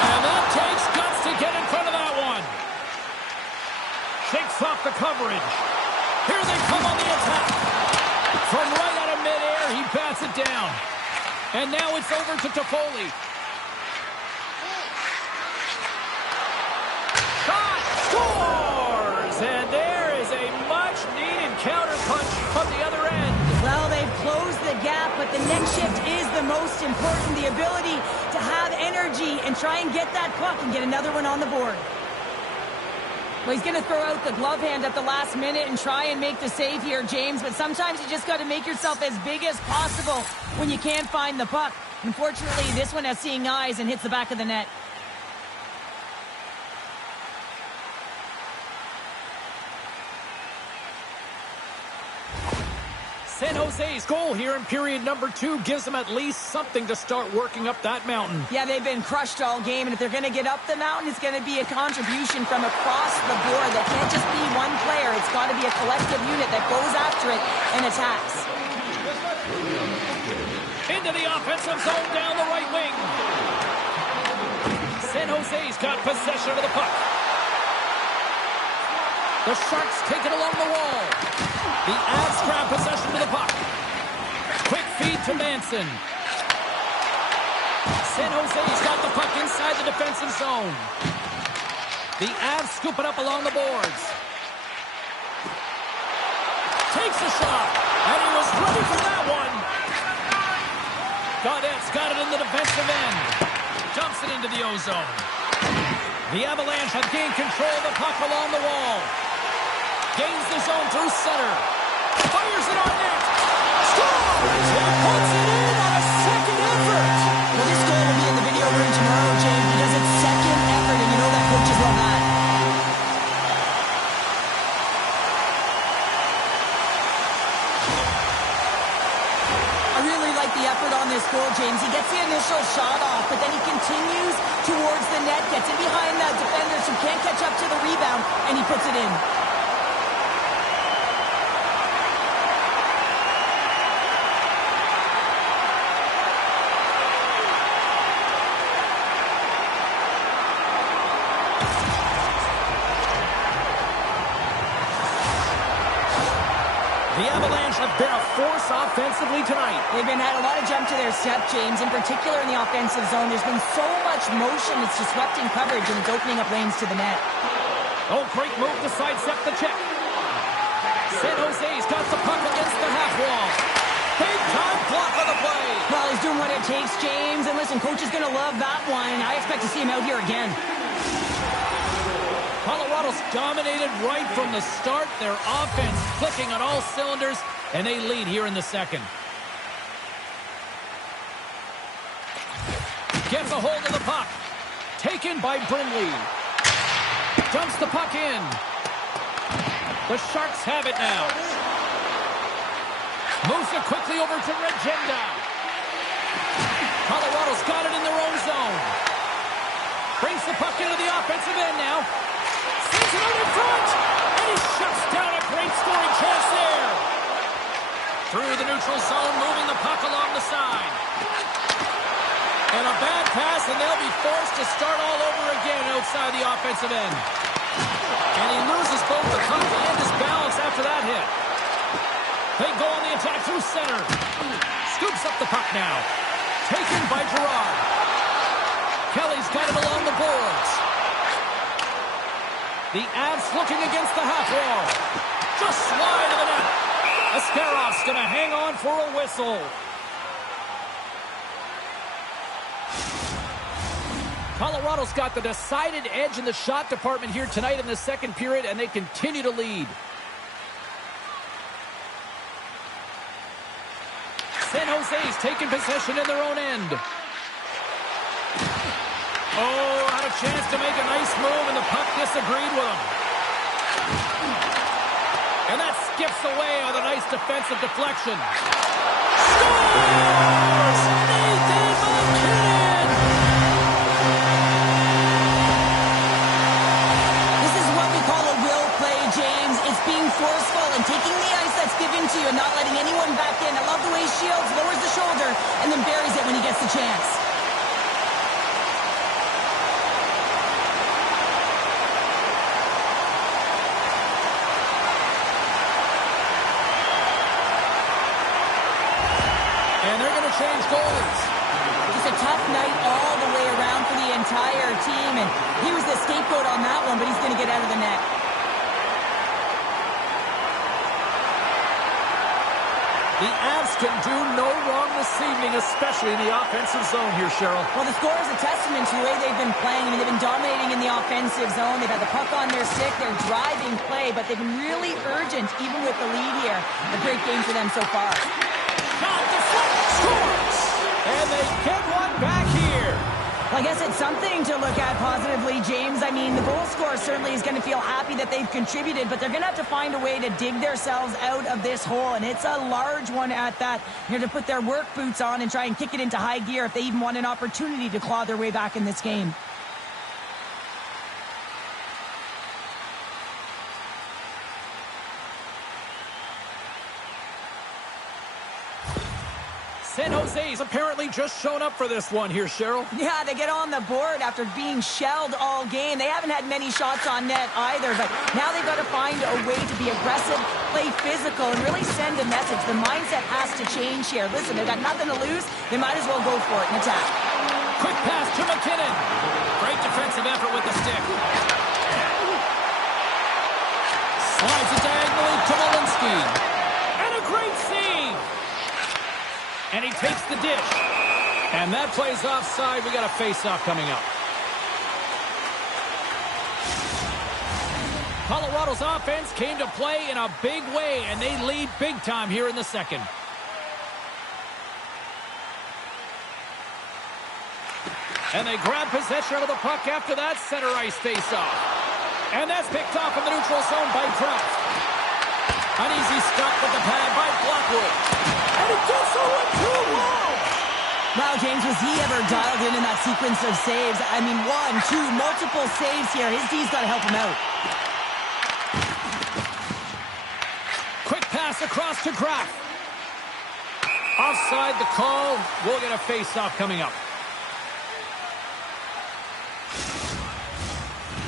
And that takes guts to get in front of that one. Shakes off the coverage. Here they come on the attack. From right out of midair, he bats it down. And now it's over to Toffoli. Shot! Scores! And there is a much-needed counterpunch from the other end. Well, they've closed the gap, but the next shift is the most important. The ability to have energy and try and get that puck and get another one on the board. Well, he's going to throw out the glove hand at the last minute and try and make the save here, James. But sometimes you just got to make yourself as big as possible when you can't find the puck. Unfortunately, this one has seeing eyes and hits the back of the net. San Jose's goal here in period number 2 gives them at least something to start working up that mountain. Yeah, they've been crushed all game, and if they're going to get up the mountain, it's going to be a contribution from across the board. That can't just be one player. It's got to be a collective unit that goes after it and attacks. Into the offensive zone down the right wing. San Jose's got possession of the puck. The Sharks take it along the wall. The Avs grab possession of the puck. Quick feed to Manson. San Jose's got the puck inside the defensive zone. The Avs scoop it up along the boards. Takes a shot, and he was ready for that one. Gaudette's got it in the defensive end. Dumps it into the O-zone. The Avalanche have gained control of the puck along the wall. Gains the zone through center. Fires it on net. Scores! And puts it in on a second effort. Well, this goal will be in the video room tomorrow, James, because it's second effort, and you know that coaches love that. I really like the effort on this goal, James. He gets the initial shot off, but then he continues towards the net, gets in behind the defenders who can't catch up to the rebound, and he puts it in. The Avalanche have been a force offensively tonight. They've had a lot of jump to their step, James, in particular in the offensive zone. There's been so much motion, it's disrupting coverage, and it's opening up lanes to the net. Oh, great move to sidestep the check. San Jose's got the puck against the half wall. Big time block on the play. Well, he's doing what it takes, James. And listen, coach is going to love that one. I expect to see him out here again. Colorado's dominated right from the start. Their offense clicking on all cylinders, and they lead here in the second. Gets a hold of the puck. Taken by Brindley. Dumps the puck in. The Sharks have it now. Moves it quickly over to Regenda. Colorado's got it in their own zone. Brings the puck into the offensive end now. Sends it out in front. And he shuts down a great scoring chance there. Through the neutral zone, moving the puck along the side. And a bad pass, and they'll be forced to start all over again outside the offensive end. And he loses both the puck and his balance after that hit. They go on the attack through center. Scoops up the puck now. Taken by Gerard. Kelly's got it along the boards. The Avs looking against the half wall. Just slide to the net. Ascarov's going to hang on for a whistle. Colorado's got the decided edge in the shot department here tonight in the second period, and they continue to lead. San Jose's taking possession in their own end. Oh, had a chance to make a nice move, and the puck disagreed with him. And that skips away on a nice defensive deflection. Scores! Nathan McKinnon! This is what we call a will play, James. It's being forceful and taking the ice that's given to you and not letting anyone back in. I love the way Shields lowers the shoulder and then buries it when he gets the chance. And they're going to change goalies. Just a tough night all the way around for the entire team, and he was the scapegoat on that one, but he's going to get out of the net. The Avs can do no wrong this evening, especially in the offensive zone here, Cheryl. Well, the score is a testament to the way they've been playing. I mean, they've been dominating in the offensive zone. They've had the puck on their stick. They're driving play, but they've been really urgent, even with the lead here. A great game for them so far. Shot the foot, scores! And they get one back here. Well, I guess it's something to look at positively, James. I mean, the goal scorer certainly is going to feel happy that they've contributed, but they're going to have to find a way to dig themselves out of this hole, and it's a large one at that. They're to put their work boots on and try and kick it into high gear if they even want an opportunity to claw their way back in this game. San Jose's apparently just shown up for this one here, Cheryl. Yeah, they get on the board after being shelled all game. They haven't had many shots on net either, but now they've got to find a way to be aggressive, play physical, and really send a message. The mindset has to change here. Listen, they've got nothing to lose. They might as well go for it and attack. Quick pass to McKinnon. Great defensive effort with the stick. Slides it diagonally to Malinsky. And a great save. And he takes the dish. And that plays offside. We got a face-off coming up. Colorado's offense came to play in a big way, and they lead big time here in the second. And they grab possession of the puck after that center ice face-off. And that's picked off in the neutral zone by Kraft. An easy stop with the pad by Blackwood. And it gets over too long. Wow, James, was he ever dialed in that sequence of saves? I mean, 1, 2, multiple saves here. His D's got to help him out. Quick pass across to Kraft. Offside the call. We'll get a face-off coming up.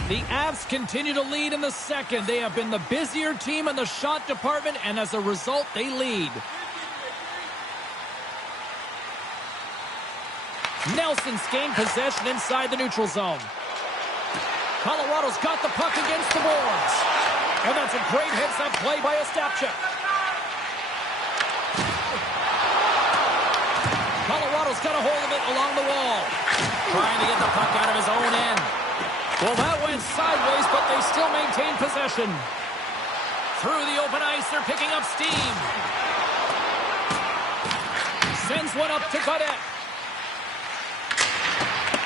The Avs continue to lead in the second. They have been the busier team in the shot department, and as a result, they lead. Nelson's gained possession inside the neutral zone. Colorado's got the puck against the boards. And that's a great heads-up play by Ostapchuk. Colorado's got a hold of it along the wall. Trying to get the puck out of his own end. Well, that went sideways, but they still maintain possession. Through the open ice, they're picking up steam. Sends one up to Gaudette.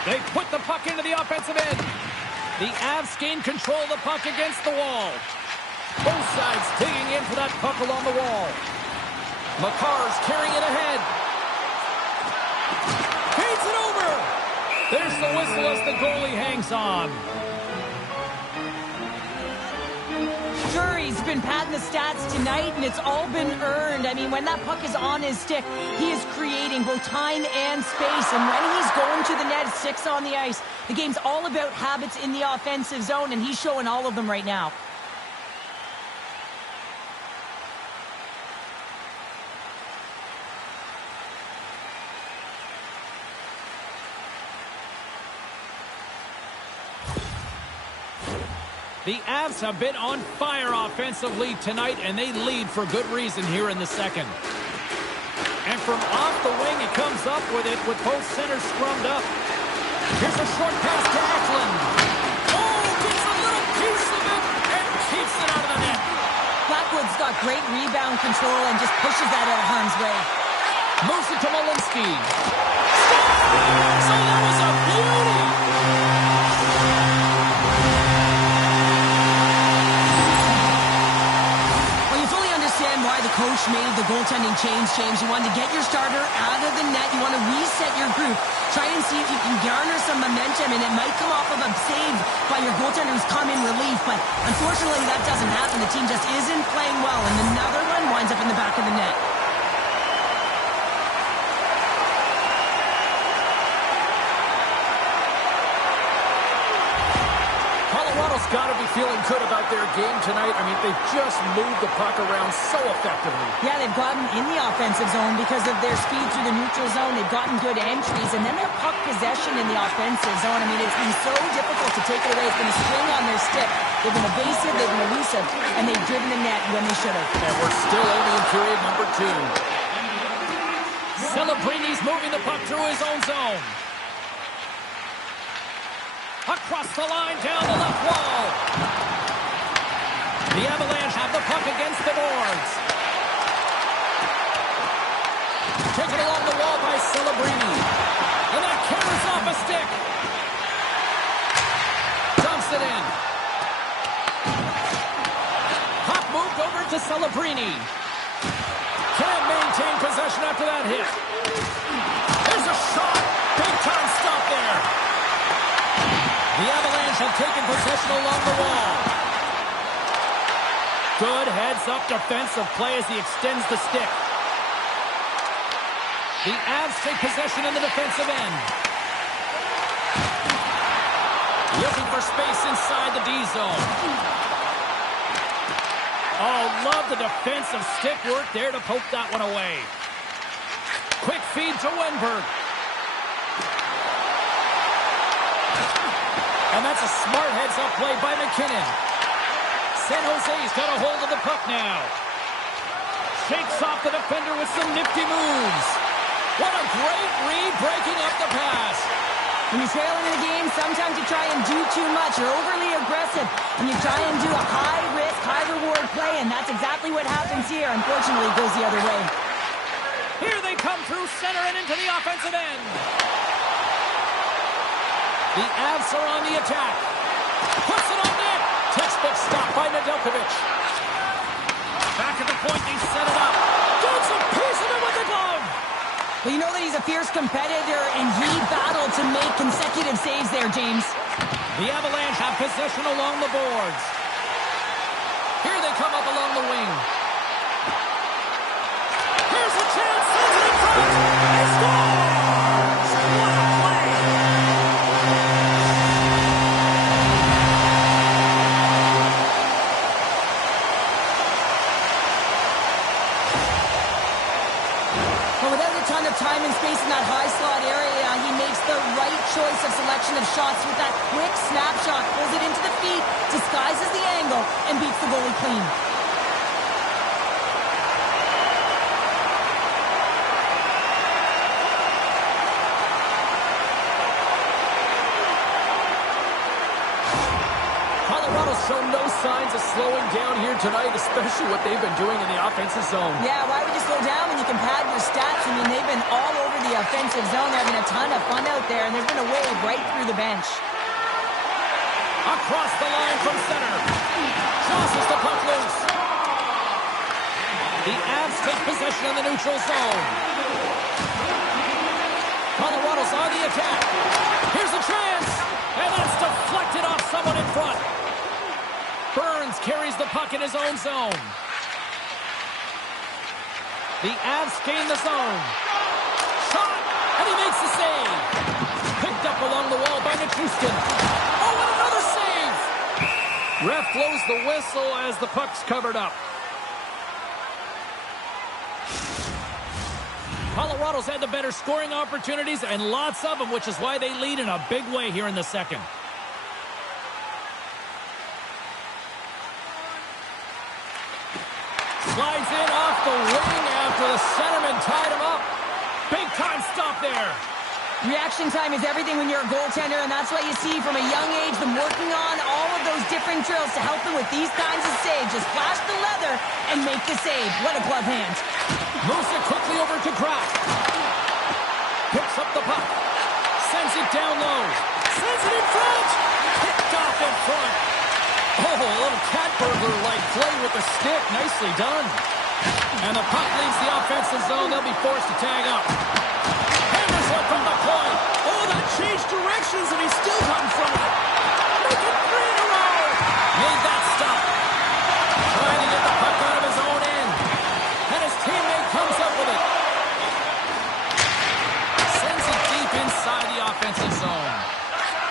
They put the puck into the offensive end. The Avs gain control of the puck against the wall. Both sides digging in for that puck along the wall. Makar's carrying it ahead. Feeds it over. There's the whistle as the goalie hangs on. Sure, he's been padding the stats tonight, and it's all been earned. I mean, when that puck is on his stick, he is creating both time and space. And when he's going to the net, 6 on the ice, the game's all about habits in the offensive zone, and he's showing all of them right now. The Avs have been on fire offensively tonight, and they lead for good reason here in the second. And from off the wing, he comes up with it with both centers scrummed up. Here's a short pass to Eklund. Oh, gets a little piece of it and keeps it out of the net. Blackwood's got great rebound control and just pushes that out of harm's way. Moves it to Malinsky. So that was a beauty. Why the coach made the goaltending change, James. You want to get your starter out of the net. You want to reset your group. Try and see if you can garner some momentum, and it might come off of a save by your goaltender who's come in relief. But unfortunately, that doesn't happen. The team just isn't playing well, and another one winds up in the back of the net. Colorado's got to be feeling good about their game tonight. I mean, they've just moved the puck around so effectively. Yeah, they've gotten in the offensive zone because of their speed through the neutral zone. They've gotten good entries, and then their puck possession in the offensive zone. I mean, it's been so difficult to take it away. It's been a string on their stick. They've been evasive, they've been elusive, and they've driven the net when they should have. And we're still only in period number 2. Celebrini's moving the puck through his own zone. Across the line, down the left wall. The Avalanche have the puck against the boards. Taken along the wall by Celebrini. And that carries off a stick. Dumps it in. Puck moved over to Celebrini. Can't maintain possession after that hit. There's a shot. Big time stop there. The Avalanche have taken possession along the wall. Good heads-up defensive play as he extends the stick. The Avs take possession in the defensive end. Looking for space inside the D zone. Oh, love the defensive stick work there to poke that one away. Quick feed to Wenberg. And that's a smart heads-up play by McKinnon. San Jose's got a hold of the puck now. Shakes off the defender with some nifty moves. What a great read, breaking up the pass. When you're trailing in a game, sometimes you try and do too much. You're overly aggressive, and you try and do a high-risk, high-reward play, and that's exactly what happens here. Unfortunately, it goes the other way. Here they come through center and into the offensive end. The Avs are on the attack. Puts it on net. Textbook stop by Nedeljkovic. Back at the point, they set it up. Gets a piece of it with the glove. Well, you know that he's a fierce competitor, and he battled to make consecutive saves there, James. The Avalanche have possession along the boards. Here they come up along the wing. Here's a chance. Sends it in front. They score! What a play! But without a ton of time and space in that high slot area, he makes the right choice of selection of shots with that quick snapshot, pulls it into the feet, disguises the angle, angle and beats the goalie clean. Colorado's shown no signs of slowing down here tonight, especially what they've been doing in the offensive zone. Yeah, why would you slow down when you can pad your stats? I mean, they've been all over the offensive zone, having a ton of fun out there, and there's been a wave right through the bench. Across the line from center. Tosses the puck loose. The Avs take possession in the neutral zone. Colorado's on the attack. Here's a chance. And that's deflected off someone in front. Burns carries the puck in his own zone. The Avs gain the zone. Shot, and he makes the save. Picked up along the wall by Nichushkin. Oh, and another save. Ref blows the whistle as the puck's covered up. Colorado's had the better scoring opportunities, and lots of them, which is why they lead in a big way here in the second. Slides in off the wing after the centerman tied him up. Big time stop there. Reaction time is everything when you're a goaltender, and that's why you see from a young age them working on all of those different drills to help them with these kinds of saves. Just flash the leather and make the save. What a glove hand. Moves it quickly over to Kraft. Picks up the puck. Sends it down low. Sends it in front. Picked off in front. Oh, a little cat burglar-like play with the stick. Nicely done. And the puck leaves the offensive zone. They'll be forced to tag up. Hammers one from the point. Oh, that changed directions, and he still got in front of it. Make it 3 in a row. Made that stop. Trying to get the puck out of his own end. And his teammate comes up with it. Sends it deep inside the offensive zone.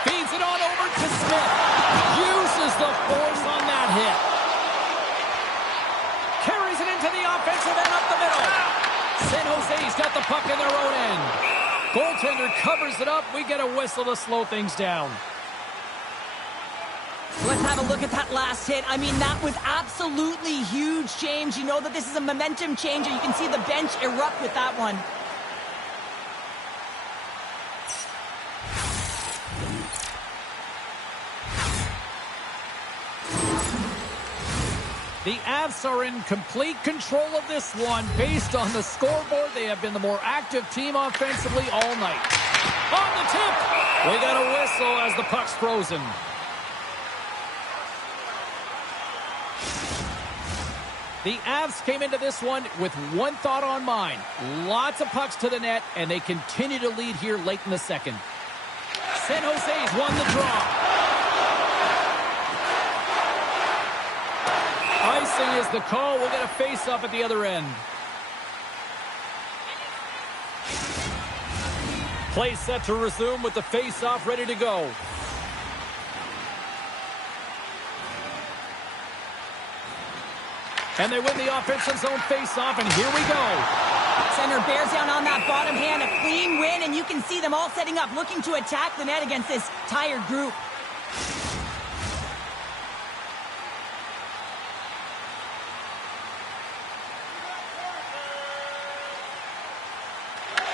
Feeds it on over to Smith. Uses the force on that hit. Carries it into the offensive end up the middle. San Jose's got the puck in their own end. Goaltender covers it up. We get a whistle to slow things down. Let's have a look at that last hit. I mean, that was absolutely huge change. You know that this is a momentum changer. You can see the bench erupt with that one. The Avs are in complete control of this one. Based on the scoreboard, they have been the more active team offensively all night. On the tip! We got a whistle as the puck's frozen. The Avs came into this one with one thought on mind. Lots of pucks to the net, and they continue to lead here late in the second. San Jose's won the draw. Icing is the call. We'll get a face-off at the other end. Play set to resume with the face-off ready to go. And they win the offensive zone face-off, and here we go. Center bears down on that bottom hand. A clean win, and you can see them all setting up, looking to attack the net against this tired group.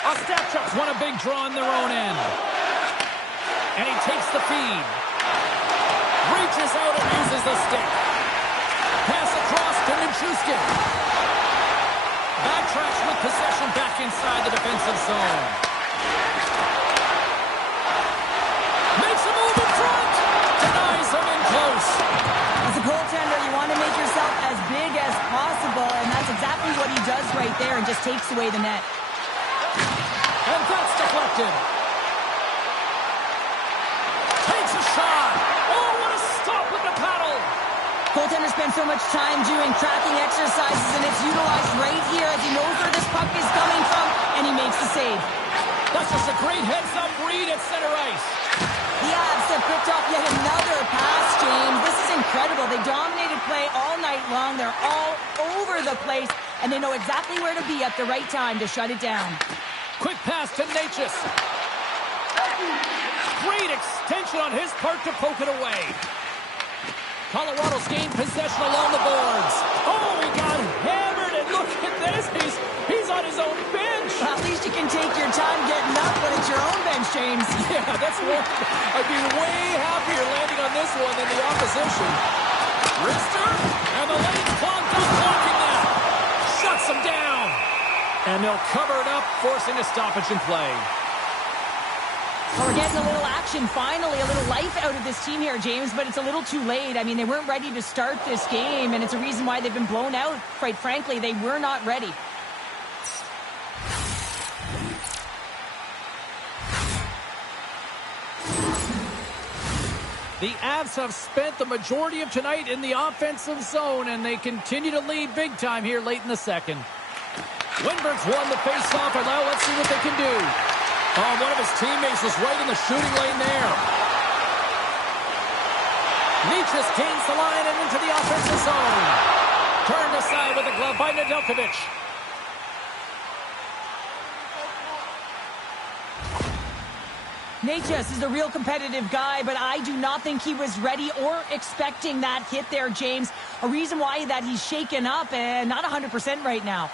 Ostapchuk's won a big draw in their own end. And he takes the feed. Reaches out and uses the stick. Pass across to Nichushkin. Backtracks with possession back inside the defensive zone. Makes a move in front. Denies him in close. As a goaltender, you want to make yourself as big as possible, and that's exactly what he does right there and just takes away the net. And that's deflected. Takes a shot. Oh, what a stop with the paddle. Goaltenders spend so much time doing tracking exercises, and it's utilized right here as he knows where this puck is coming from, and he makes the save. That's just a great heads-up read at center ice. The Avs have picked off yet another pass, James. This is incredible. They dominated play all night long. They're all over the place, and they know exactly where to be at the right time to shut it down. Quick pass to Natchez. Great extension on his part to poke it away. Colorado's gained possession along the boards. Oh, he got hammered, and look at this. He's on his own bench. At least you can take your time getting up when it's your own bench, James. Yeah, that's one. I'd be way happier landing on this one than the opposition. Wrister, and the lane's clogged up, blocking that. Shuts him down. And they'll cover it up, forcing a stoppage in play. Well, we're getting a little action, finally, a little life out of this team here, James, but it's a little too late. I mean, they weren't ready to start this game, and it's a reason why they've been blown out. Quite frankly, they were not ready. The Avs have spent the majority of tonight in the offensive zone, and they continue to lead big time here late in the second. Lindbergh's won the face-off, and now let's see what they can do. Oh, one of his teammates was right in the shooting lane there. Nietzsche's gains the line and into the offensive zone. Turned aside with a glove by Nedeljkovic. Natchez is a real competitive guy, but I do not think he was ready or expecting that hit there, James. A reason why that he's shaken up and not 100% right now.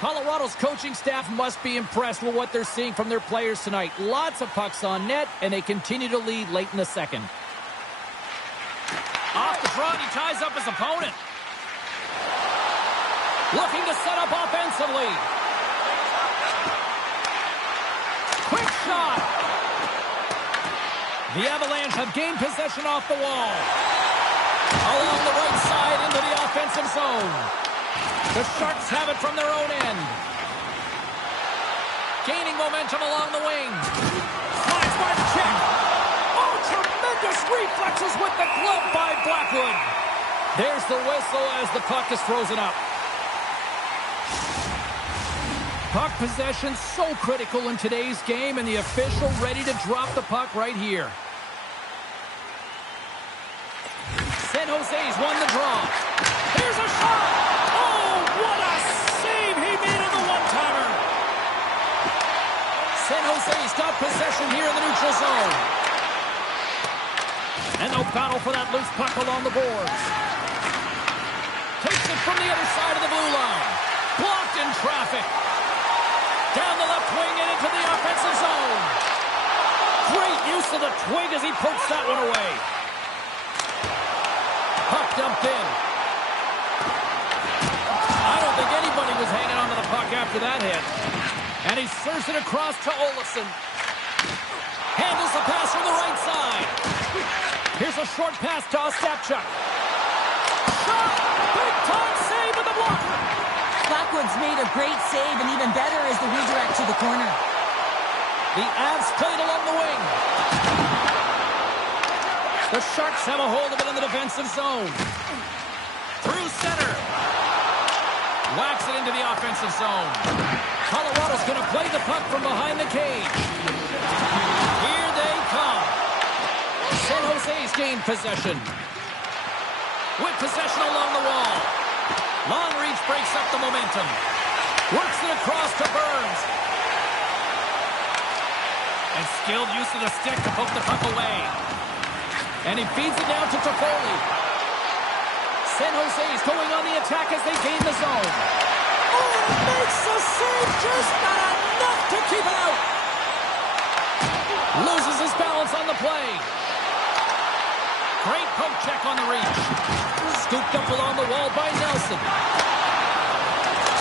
Colorado's coaching staff must be impressed with what they're seeing from their players tonight. Lots of pucks on net, and they continue to lead late in the second. Off the front, he ties up his opponent. Looking to set up offensively. Quick shot. The Avalanche have gained possession off the wall. Along the right side into the offensive zone. The Sharks have it from their own end. Gaining momentum along the wing. Slides by the check. Oh, tremendous reflexes with the glove by Blackwood. There's the whistle as the puck is frozen up. Puck possession so critical in today's game, and the official ready to drop the puck right here. San Jose's won the draw. Here's a shot. Oh, what a save he made on the one-timer. San Jose's got possession here in the neutral zone. And no battle for that loose puck along the boards. Takes it from the other side of the blue line. Blocked in traffic. Down the left wing and into the offensive zone. Great use of the twig as he pokes that one away. Puck dumped in. I don't think anybody was hanging on to the puck after that hit. And he serves it across to Olofsson. Handles the pass from the right side. Here's a short pass to Ostapchuk. Shot! Big time save with the blocker. Blackwood's made a great save, and even better is the redirect to the corner. The Avs played along the wing. The Sharks have a hold of it in the defensive zone. Through center. Whacks it into the offensive zone. Colorado's going to play the puck from behind the cage. Here they come. San Jose's gained possession. With possession along the wall. Long reach breaks up the momentum. Works it across to Burns. And skilled use of the stick to poke the puck away. And he feeds it down to Toffoli. San Jose's going on the attack as they gain the zone. Oh, makes the save, just not enough to keep it out. Loses his balance on the play. Great poke check on the reach. Scooped up along the wall by Nelson.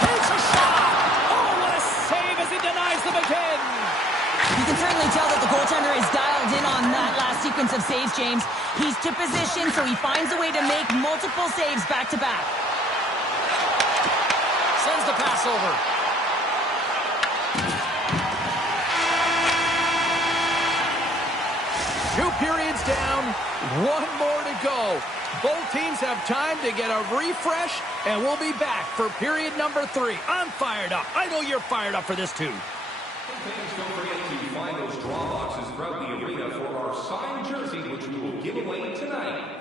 Takes a shot. Oh, what a save as he denies them again. You can certainly tell that the goaltender is dialed in on that last sequence of saves, James. He's to position, so he finds a way to make multiple saves back-to-back. Sends the pass over. Two periods down, one more to go. Both teams have time to get a refresh, and we'll be back for period number 3. I'm fired up. I know you're fired up for this too. Fans, don't forget to find those draw boxes throughout the arena for our signed jersey, which we will give away tonight.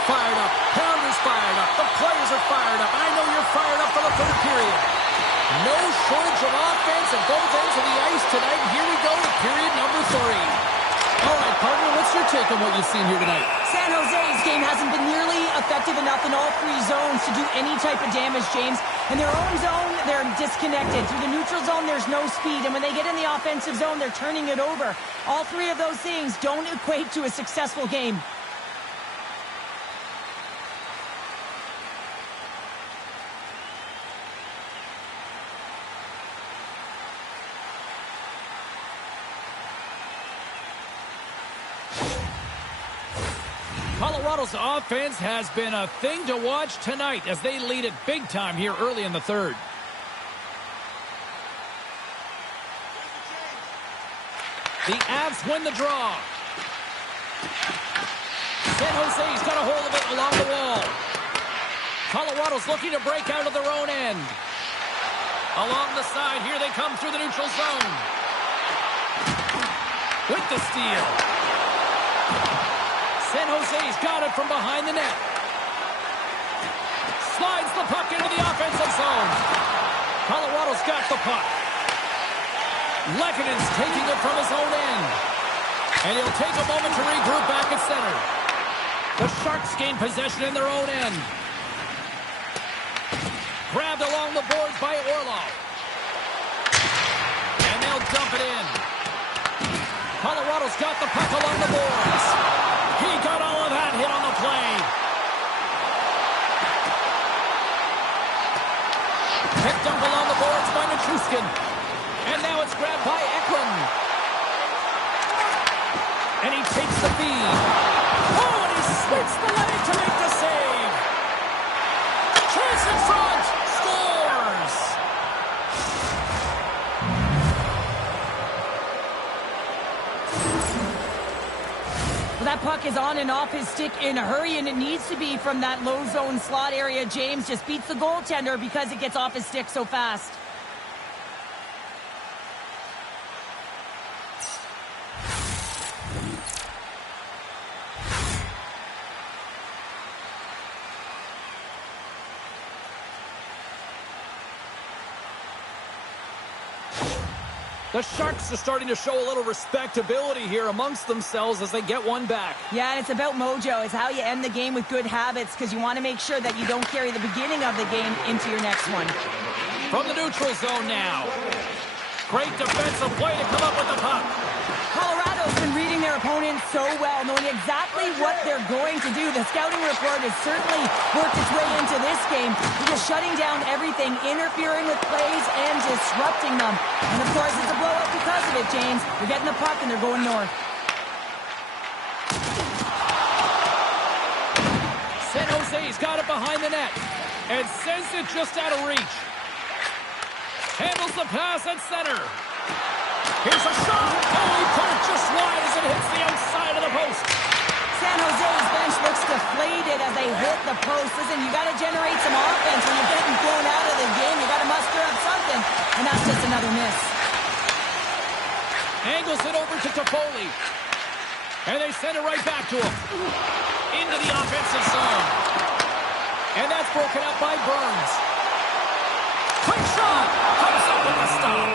are fired up. Pounders fired up. The players are fired up. And I know you're fired up for the third period. No shortage of offense at both ends of the ice tonight. Here we go with period number 3. All right, partner, what's your take on what you've seen here tonight? San Jose's game hasn't been nearly effective enough in all 3 zones to do any type of damage, James. In their own zone, they're disconnected. Through the neutral zone, there's no speed. And when they get in the offensive zone, they're turning it over. All 3 of those things don't equate to a successful game. Colorado's offense has been a thing to watch tonight as they lead it big time here early in the third. The Avs win the draw. San Jose's got a hold of it along the wall. Colorado's looking to break out of their own end. Along the side, here they come through the neutral zone. With the steal. San Jose's got it from behind the net. Slides the puck into the offensive zone. Colorado's got the puck. Lekkonen's taking it from his own end. And he'll take a moment to regroup back at center. The Sharks gain possession in their own end. Grabbed along the boards by Orlov. And they'll dump it in. Colorado's got the puck along the boards. He got all of that hit on the play. Picked up along the boards by Nichushkin. And now it's grabbed by Eklund. And he takes the feed. Oh, and he splits the leg to make the save. Chance in front. Scores. Well, that puck is on and off his stick in a hurry, and it needs to be from that low zone slot area. James just beats the goaltender because it gets off his stick so fast. The Sharks are starting to show a little respectability here amongst themselves as they get one back. Yeah, and it's about mojo. It's how you end the game with good habits because you want to make sure that you don't carry the beginning of the game into your next one. From the neutral zone now. Great defensive play to come up with the puck. Colorado's been reading their opponents so well, knowing exactly what they're going to do. The scouting report has certainly worked its way into this game. They're just shutting down everything, interfering with plays, and disrupting them. And, of course, it's a blowout because of it, James. They're getting the puck, and they're going north. San Jose's got it behind the net and sends it just out of reach. Handles the pass at center. Here's a shot. Oh, he put it just wide as it hits the outside of the post. San Jose's bench looks deflated as they hit the post. Listen, you got to generate some offense when you're getting thrown out of the game. You got to muster up something, and that's just another miss. Angles it over to Toffoli. And they send it right back to him. Into the offensive zone. And that's broken up by Burns. Quick shot! Comes up with a stop.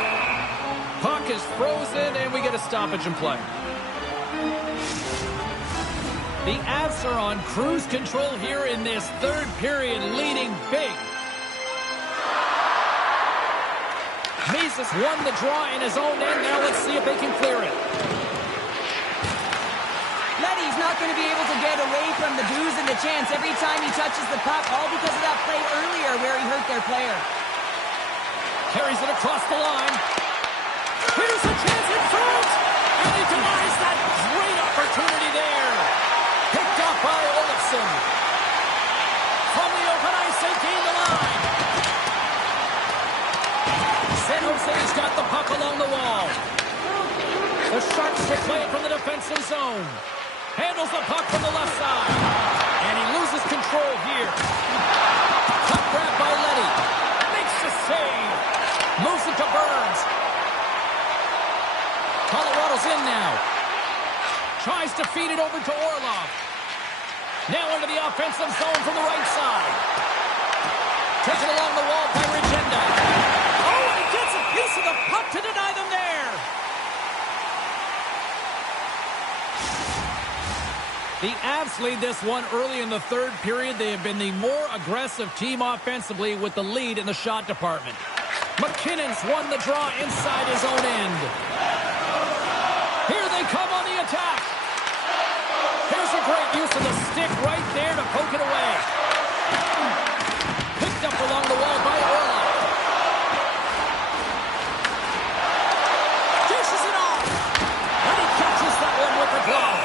Puck is frozen, and we get a stoppage in play. The Avs are on cruise control here in this third period, leading big. Mises won the draw in his own end. Now let's see if they can clear it. Letty's not going to be able to get away from the booze and the chance every time he touches the puck, all because of that play earlier where he hurt their player. Carries it across the line. Here's a chance in front. And he denies that great opportunity there. Picked up by Olofsson. From the open ice, they gain the line. San Jose's got the puck along the wall. The Sharks will play it from the defensive zone. Handles the puck from the left side. And he loses control here. Puck grabbed by Letty. Makes the save. Moves it to Burns. Colorado's in now. Tries to feed it over to Orlov. Now into the offensive zone from the right side. Taken along the wall by Regenda. Oh, and he gets a piece of the puck to deny them there. The Avs lead this one early in the third period. They have been the more aggressive team offensively with the lead in the shot department. McKinnon's won the draw inside his own end. Here they come on the attack. Here's a great use of the stick right there to poke it away. Picked up along the wall by Orlov. Dishes it off. And he catches that one with the glove.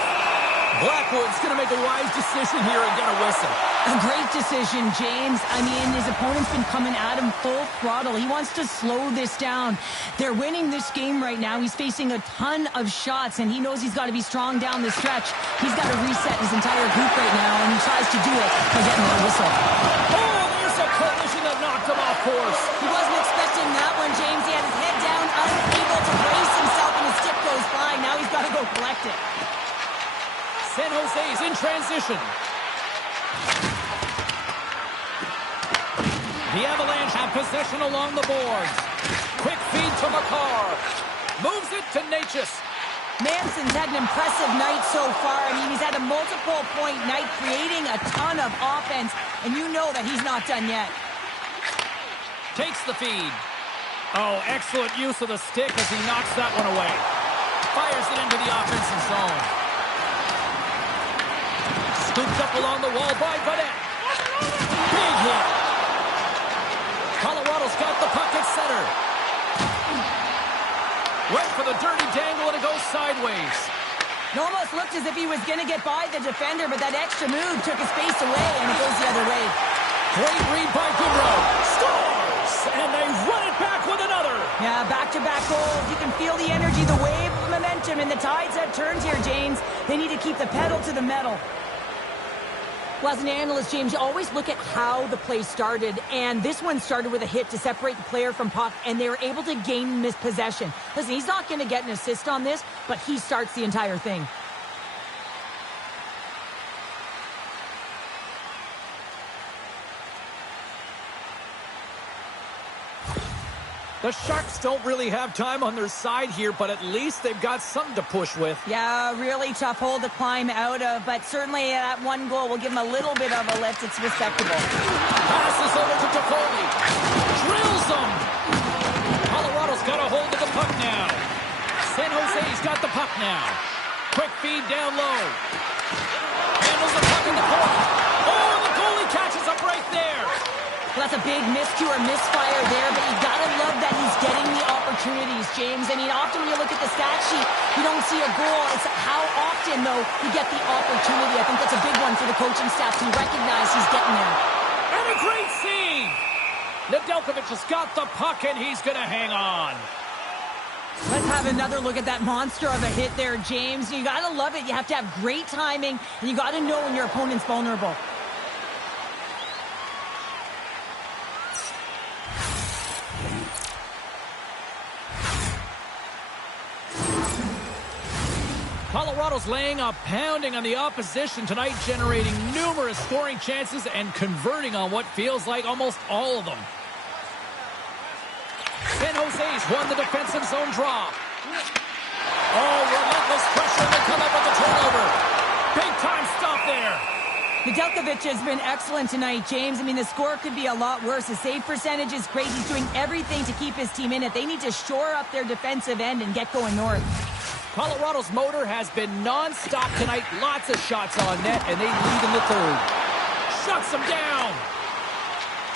Blackwood's going to make a wise decision here and get a whistle. A great decision, James. I mean, his opponent's been coming at him full throttle. He wants to slow this down. They're winning this game right now. He's facing a ton of shots, and he knows he's got to be strong down the stretch. He's got to reset his entire group right now, and he tries to do it by getting that whistle. Oh, there's a collision that knocked him off course. He wasn't expecting that one, James. He had his head down, unable to brace himself, and his stick goes flying. Now he's got to go collect it. San Jose's in transition. The Avalanche have possession along the boards. Quick feed to Makar. Moves it to Natchez. Manson's had an impressive night so far. I mean, he's had a multiple-point night, creating a ton of offense, and you know that he's not done yet. Takes the feed. Oh, excellent use of the stick as he knocks that one away. Fires it into the offensive zone. Scooped up along the wall by Burnett. Big hit. Colorado's got the puck at center. Went for the dirty dangle and it goes sideways. It almost looked as if he was going to get by the defender, but that extra move took his face away and it goes the other way. Great read by Goodrow. Scores! And they run it back with another. Yeah, back-to-back goals. You can feel the energy, the wave of momentum, and the tides have turned here, James. They need to keep the pedal to the metal. Well, as an analyst, James, you always look at how the play started, and this one started with a hit to separate the player from puck, and they were able to gain this possession. Listen, he's not going to get an assist on this, but he starts the entire thing. The Sharks don't really have time on their side here, but at least they've got something to push with. Yeah, really tough hole to climb out of, but certainly that one goal will give them a little bit of a lift. It's respectable. Passes over to Toffoli. Drills them. Colorado's got a hold of the puck now. San Jose's got the puck now. Quick feed down low. Handles the puck in the corner. Oh, and the goalie catches up right there. Well, that's a big miscue or misfire there, but you gotta love that he's getting the opportunities, James. I mean, often when you look at the stat sheet, you don't see a goal. It's how often, though, you get the opportunity. I think that's a big one for the coaching staff to recognize he's getting there. And a great save. Nedeljkovic has got the puck, and he's going to hang on. Let's have another look at that monster of a hit there, James. You gotta love it. You have to have great timing, and you gotta know when your opponent's vulnerable. Colorado's laying a pounding on the opposition tonight, generating numerous scoring chances and converting on what feels like almost all of them. San Jose's won the defensive zone draw. Oh, relentless pressure, and they come up with the turnover. Big time stop there. Nedeljkovic has been excellent tonight, James. I mean, the score could be a lot worse. His save percentage is great. He's doing everything to keep his team in it. They need to shore up their defensive end and get going north. Colorado's motor has been non-stop tonight. Lots of shots on net, and they lead in the third. Shuts them down.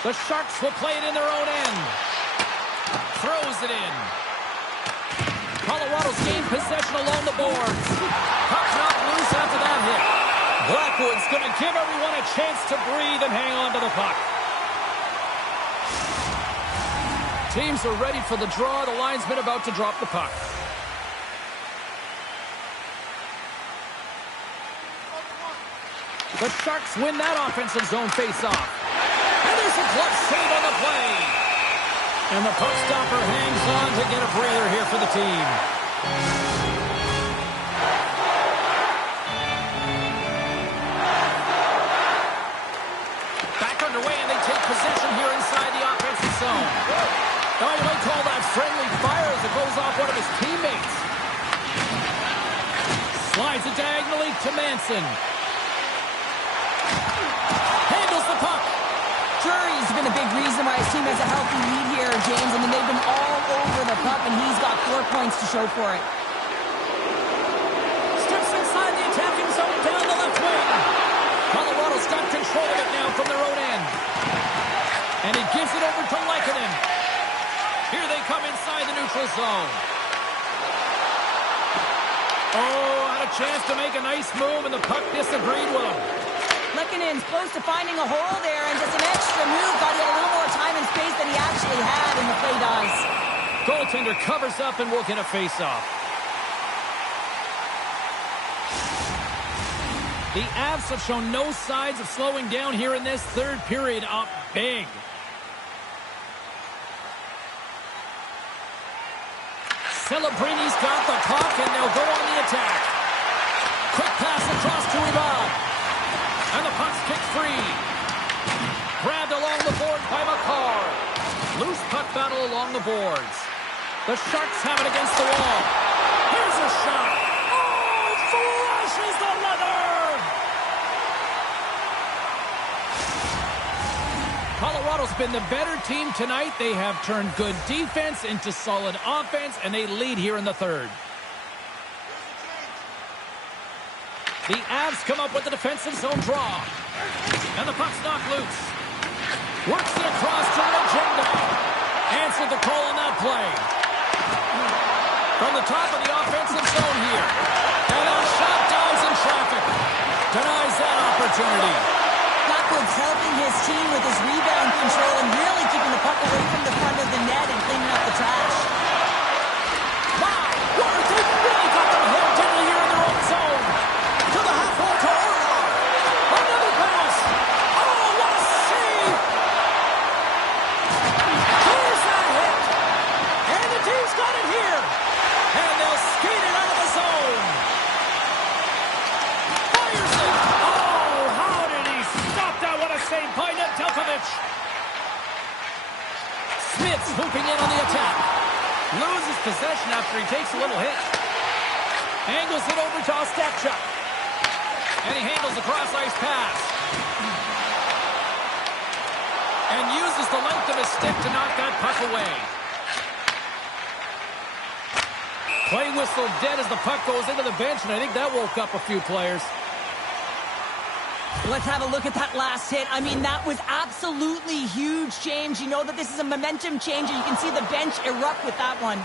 The Sharks will play it in their own end. Throws it in. Colorado's gained possession along the boards. Puck knocked loose after that hit. Blackwood's going to give everyone a chance to breathe and hang on to the puck. Teams are ready for the draw. The linesman about to drop the puck. The Sharks win that offensive zone face-off. And there's a glove save on the play. And the puck stopper hangs on to get a breather here for the team. friendly fire as it goes off one of his teammates. Slides it diagonally to Manson. Handles the puck. Drury's been a big reason why his team has a healthy lead here, James. I mean, they've been all over the puck, and he's got 4 points to show for it. Steps inside the attacking zone down the left wing. Colorado's got control of it now from their own end. And he gives it over to Lehkonen. Here they come inside the neutral zone. Oh, had a chance to make a nice move, and the puck disagreed with him. Lehkonen's close to finding a hole there, and just an extra move. Thought he had a little more time and space than he actually had, and the play dies. Goaltender covers up and will get a face-off. The Avs have shown no signs of slowing down here in this third period, up big. Celebrini's got the puck, and they'll go on the attack. Quick pass across to Ivan. And the puck's kicked free. Grabbed along the boards by Makar. Loose puck battle along the boards. The Sharks have it against the wall. Here's a shot. Oh, flushes the leather. Colorado's been the better team tonight. They have turned good defense into solid offense, and they lead here in the third. The Avs come up with the defensive zone draw. And the puck's knocked loose. Works it across to Legenda. Answered the call on that play. From the top of the offensive zone here. And that shot dives in traffic. Denies that opportunity. Blackwood's helping his team with his rebound control and really keeping the puck away from the front of the net and cleaning up the trash. Wow! They really got them held in here in their own zone. To the half wall to Orlov. Another pass. Oh, what a save! Here's that hit. And the team's got it here. And they'll skate it out of the zone. Fires it. Oh, how did he stop that? What a save by Nedeljkovic. Smith's hooping in on the attack. Loses possession after he takes a little hit. Angles it over to Ostapchuk. And he handles the cross-ice pass. And uses the length of his stick to knock that puck away. Play whistle dead as the puck goes into the bench, and I think that woke up a few players. Let's have a look at that last hit. I mean, that was absolutely huge, James. You know that this is a momentum changer. You can see the bench erupt with that one.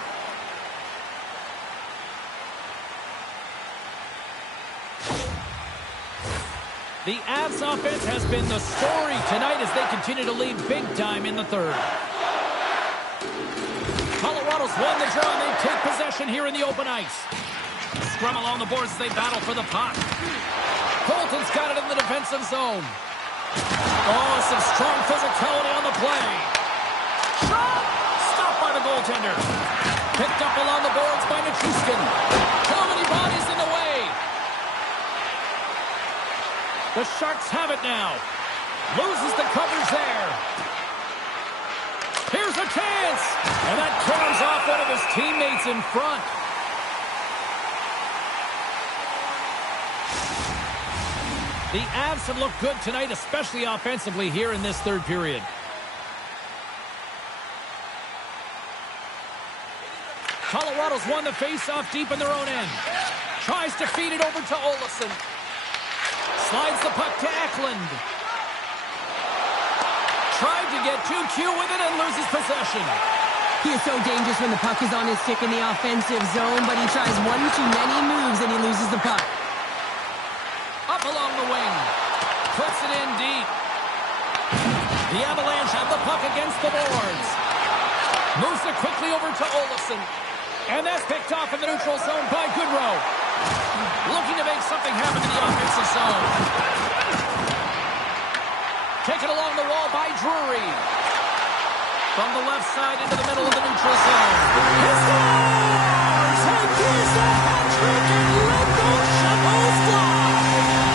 The Avs offense has been the story tonight as they continue to lead big time in the third. Colorado's won the draw, and they take possession here in the open ice. Scrum along the boards as they battle for the puck. Colton's got it in the defensive zone. Oh, some strong physicality on the play. Shot! Stopped by the goaltender. Picked up along the boards by Nichushkin. How many bodies in the way? The Sharks have it now. Loses the coverage there. Here's a chance. And that corners off one of his teammates in front. The Avs have looked good tonight, especially offensively here in this third period. Colorado's won the faceoff deep in their own end. Tries to feed it over to Olofsson. Slides the puck to Eklund. Tried to get too cute with it and loses possession. He is so dangerous when the puck is on his stick in the offensive zone, but he tries one too many moves and he loses the puck. Up along the wing. Puts it in deep. The Avalanche have the puck against the boards. Moves it quickly over to Olofsson. And that's picked off in the neutral zone by Goodrow. Looking to make something happen in the offensive zone. Taken along the wall by Drury. From the left side into the middle of the neutral zone. He scores! And here's a hat-trick and Lemko Shapo's fly!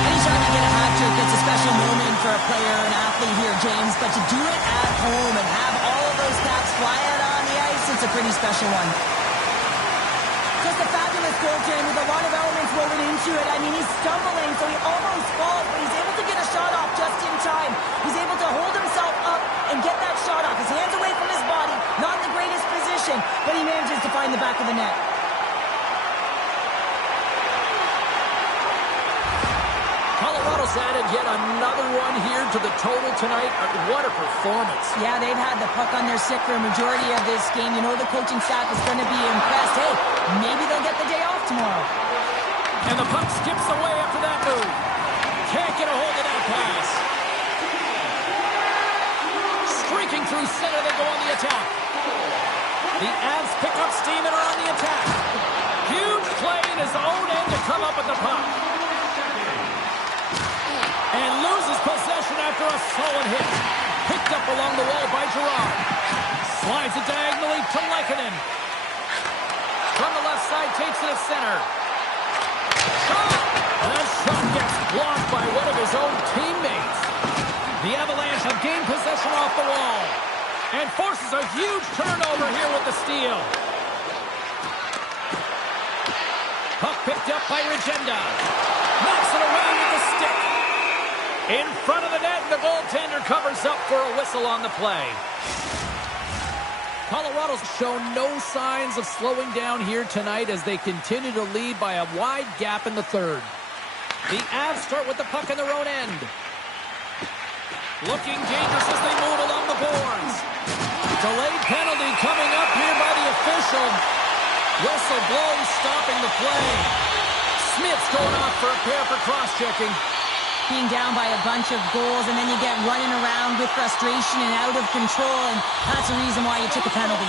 Anytime you get a hat-trick, it's a special moment for a player or an athlete here, James. But to do it at home and have all of those caps fly out on the ice, it's a pretty special goaltender with a lot of elements woven into it. I mean, he's stumbling, so he almost falls, but he's able to get a shot off just in time. He's able to hold himself up and get that shot off. His hands away from his body, not in the greatest position, but he manages to find the back of the net. Colorado's added yet another one here to the total tonight. What a performance. Yeah, they've had the puck on their stick for a majority of this game. You know the coaching staff is going to be impressed. Hey, maybe they'll get the day off tomorrow. And the puck skips away after that move. Can't get a hold of that pass. Streaking through center, they go on the attack. The Avs pick up steam and are on the attack. Huge play in his own end to come up with the puck. And loses possession after a solid hit. Picked up along the wall by Gerard. Slides it diagonally to Lehkonen. From the left side, takes it at center. Shot! And that shot gets blocked by one of his own teammates. The Avalanche have gained possession off the wall. And forces a huge turnover here with the steal. Puck picked up by Regenda. Knocks it away with the stick. In front of the net, the goaltender covers up for a whistle on the play. Colorado's shown no signs of slowing down here tonight as they continue to lead by a wide gap in the third. The Avs start with the puck in their own end. Looking dangerous as they move along the boards. Delayed penalty coming up here by the official. Whistle blows, stopping the play. Smith's going off for a pair for cross-checking. Being down by a bunch of goals, and then you get running around with frustration and out of control, and that's the reason why you took a penalty.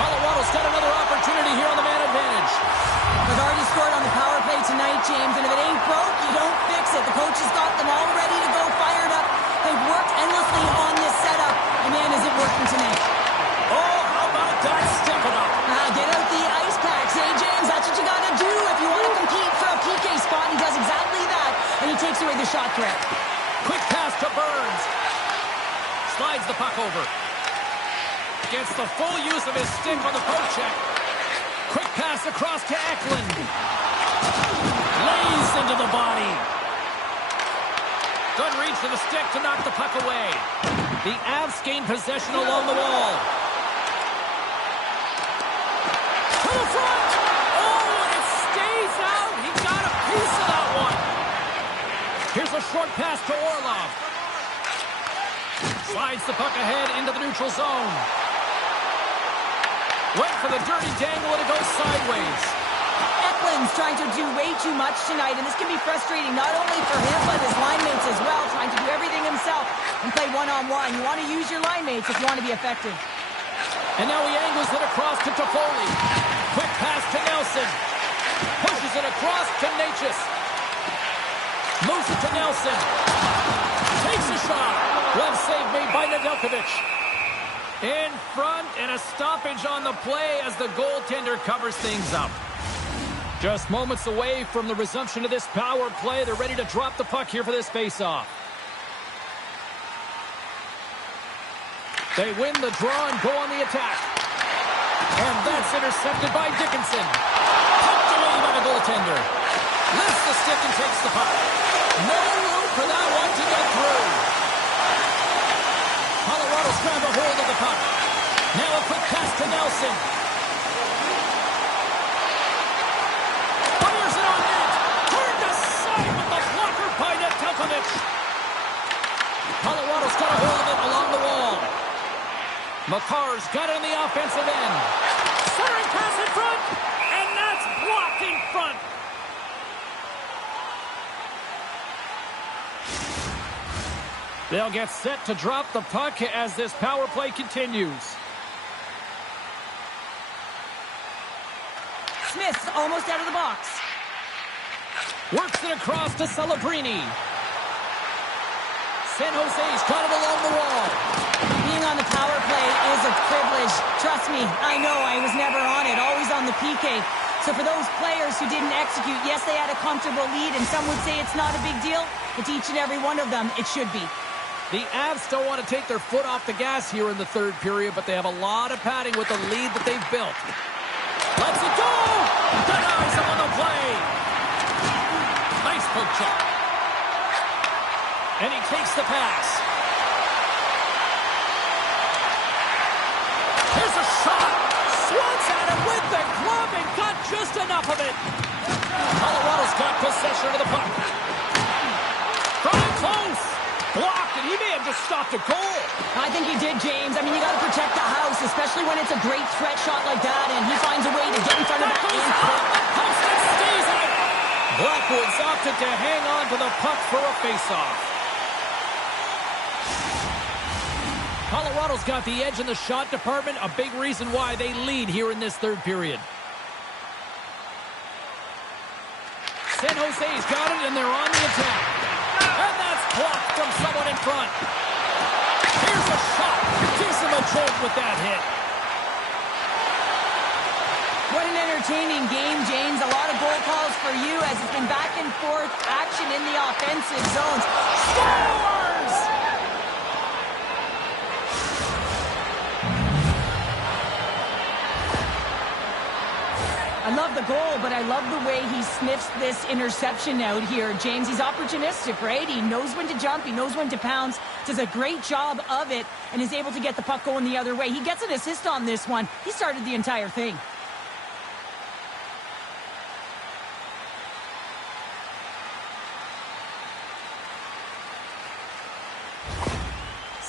Colorado's got another opportunity here on the man advantage. They've already scored on the power play tonight, James, and if it ain't broke, you don't fix it. The coach has got them all ready to go, fired up. They've worked endlessly on this setup, and man, is it working tonight. Oh, how about that? Step it up. Get out the ice packs, hey, James? That's what you got to do if you want to compete for a PK spot. He does exactly that, and he takes away the shot threat. Quick pass to Burns. Slides the puck over. Gets the full use of his stick on the poke check. Quick pass across to Eklund. Lays into the body. Good reach to the stick to knock the puck away. The Avs gain possession along the wall. To the front! Oh, and it stays out! He got a piece of that one! Here's a short pass to Orlov. Slides the puck ahead into the neutral zone. Went for the dirty dangle and it goes sideways. Eklund's trying to do way too much tonight, and this can be frustrating not only for him, but his line mates as well, trying to do everything himself and play one-on-one. You want to use your line mates if you want to be effective. And now he angles it across to Toffoli. Quick pass to Nelson. Pushes it across to Natchez. Moves it to Nelson. Takes a shot. Glove save made by Nedeljkovic. In front, and a stoppage on the play as the goaltender covers things up. Just moments away from the resumption of this power play. They're ready to drop the puck here for this face-off. They win the draw and go on the attack. And that's intercepted by Dickinson. Pucked away by the goaltender. Lifts the stick and takes the puck. No room for that one to get through. Colorado's grabbed a hold of the puck. Now a quick pass to Nelson. Fires it on net. Turned aside with the blocker by Nedeljkovic. Colorado's got a hold of it along the wall. McCarr's got it on the offensive end. Centering pass in front, and that's blocked in front. They'll get set to drop the puck as this power play continues. Smith's almost out of the box. Works it across to Celebrini. San Jose's got it along the wall. Being on the power play is a privilege. Trust me, I know I was never on it, always on the PK. So for those players who didn't execute, yes, they had a comfortable lead, and some would say it's not a big deal, but to each and every one of them, it should be. The Avs still want to take their foot off the gas here in the third period, but they have a lot of padding with the lead that they've built. Let's it go! Denies him on the play. Nice poke check. And he takes the pass. Here's a shot. Swats at him with the glove and got just enough of it. Colorado's got possession of the puck. Trying close. Blocked, and he may have just stopped a goal. I think he did, James. I mean, you got to protect the house, especially when it's a great threat shot like that, and he finds a way to get in front of that and quick. Hosted stays in it. Blackwood's opted to hang on to the puck for a faceoff. Colorado's got the edge in the shot department, a big reason why they lead here in this third period. San Jose's got it, and they're on the attack. And that's blocked from someone in front. Here's a shot. Gives him a jolt with that hit. What an entertaining game, James. A lot of goal calls for you as it's been back and forth action in the offensive zones. Scores! I love the goal, but I love the way he sniffs this interception out here, James. He's opportunistic, right? He knows when to jump. He knows when to pounce. Does a great job of it and is able to get the puck going the other way. He gets an assist on this one. He started the entire thing.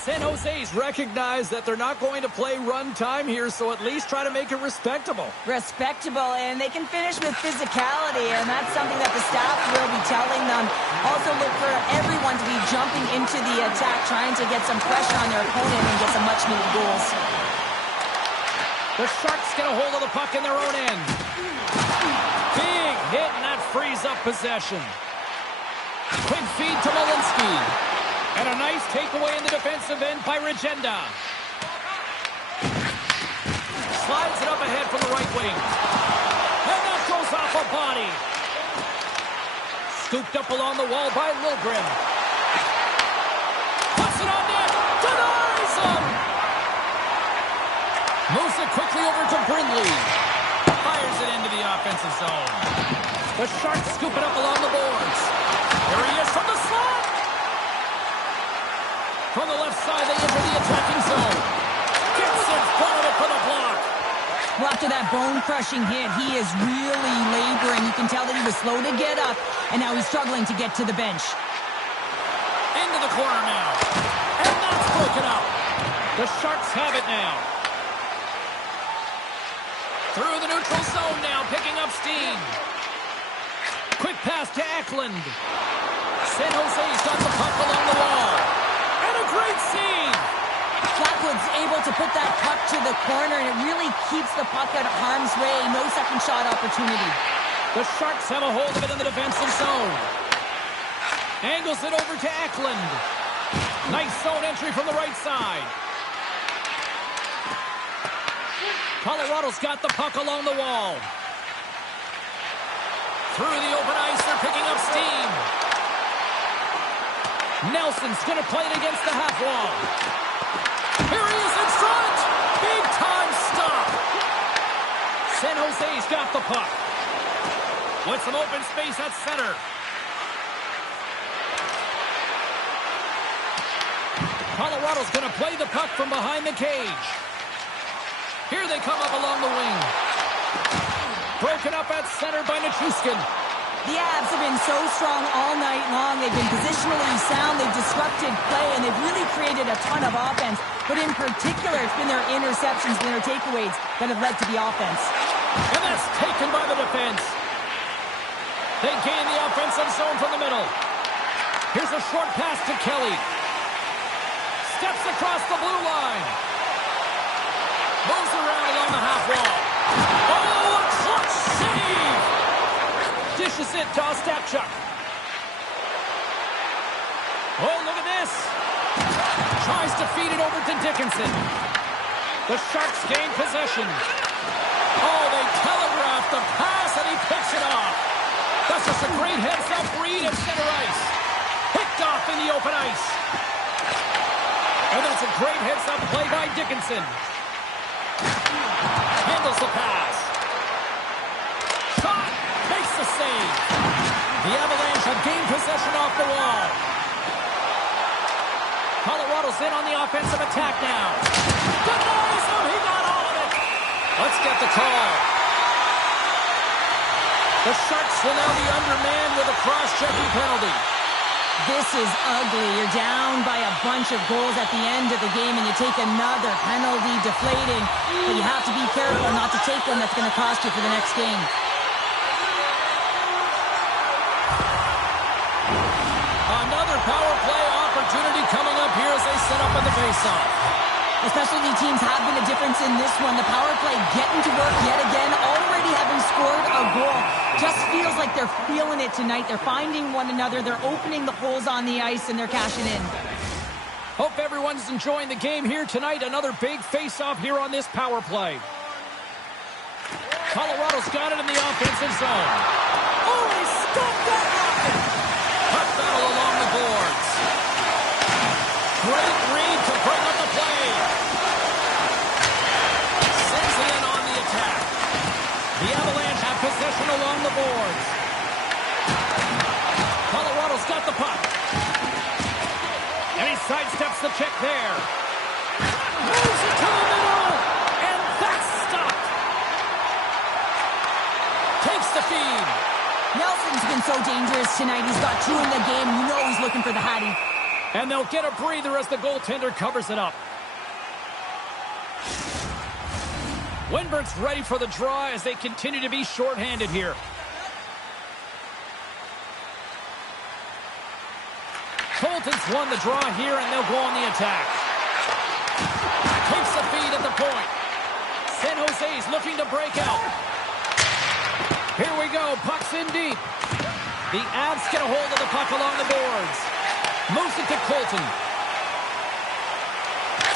San Jose's recognized that they're not going to play run time here, so at least try to make it respectable. Respectable, and they can finish with physicality, and that's something that the staff will be telling them. Also look for everyone to be jumping into the attack, trying to get some pressure on their opponent and get some much-needed goals. The Sharks get a hold of the puck in their own end. Big hit, and that frees up possession. Quick feed to Malinsky. And a nice takeaway in the defensive end by Regenda. Slides it up ahead from the right wing. And that goes off a body. Scooped up along the wall by Liljegren. Puts it on net. Denies him. Moves it quickly over to Brindley. Fires it into the offensive zone. The Sharks scoop it up along the boards. There he is from the slot. From the left side, they enter the attacking zone. Gets in front of it for the block. Well, after that bone-crushing hit, he is really laboring. You can tell that he was slow to get up, and now he's struggling to get to the bench. Into the corner now. And that's broken up. The Sharks have it now. Through the neutral zone now, picking up steam. Quick pass to Eklund. San Jose's got the puck along the wall. Great save! Blackwood's able to put that puck to the corner, and it really keeps the puck out of harm's way. No second shot opportunity. The Sharks have a hold of it in the defensive zone. Angles it over to Eklund. Nice zone entry from the right side. Colorado's got the puck along the wall. Through the open ice, they're picking up steam. Nelson's going to play it against the half wall. Here he is in front. Big time stop. San Jose's got the puck. With some open space at center. Colorado's going to play the puck from behind the cage. Here they come up along the wing. Broken up at center by Nichushkin. The Avs have been so strong all night long. They've been positionally sound. They've disrupted play, and they've really created a ton of offense. But in particular, it's been their interceptions, been their takeaways that have led to the offense. And that's taken by the defense. They gain the offensive zone from the middle. Here's a short pass to Kelly. Steps across the blue line. Moves around along the half wall. Oh, a clutch save! Dishes it to Ostapchuk. Oh, look at this. Tries to feed it over to Dickinson. The Sharks gain possession. Oh, they telegraph the pass, and he picks it off. That's just a great heads-up read at center ice. Picked off in the open ice. And that's a great heads-up play by Dickinson. Handles the pass. Shot. Makes the save. The Avalanche have gained possession off the wall. Colorado's in on the offensive attack now. Denies him. He got all of it. Let's get the call. The Sharks will now be undermanned with a cross-checking penalty. This is ugly. You're down by a bunch of goals at the end of the game, and you take another penalty, deflating. But you have to be careful not to take one that's going to cost you for the next game. Another power play opportunity coming up here as they set up at the faceoff. Specialty teams have been a difference in this one. The power play getting to work yet again, already having scored a goal. Just feels like they're feeling it tonight. They're finding one another. They're opening the holes on the ice, and they're cashing in. Hope everyone's enjoying the game here tonight. Another big face-off here on this power play. Colorado's got it in the offensive zone. Oh, he stumped that rocket! Puck battle along the boards. Great read to bring up the play. Sends it in on the attack. The Avalanche have possession along the boards. Colorado's got the puck. And he sidesteps the check there. Moves it to the middle. And that's stopped. Takes the feed. Nelson's been so dangerous tonight. He's got 2 in the game. You know he's looking for the Hattie. And they'll get a breather as the goaltender covers it up. Winberg's ready for the draw as they continue to be shorthanded here. Colton's won the draw here, and they'll go on the attack. Takes the feed at the point. San Jose's looking to break out. Here we go. Puck's in deep. The Avs get a hold of the puck along the boards. Moves it to Colton.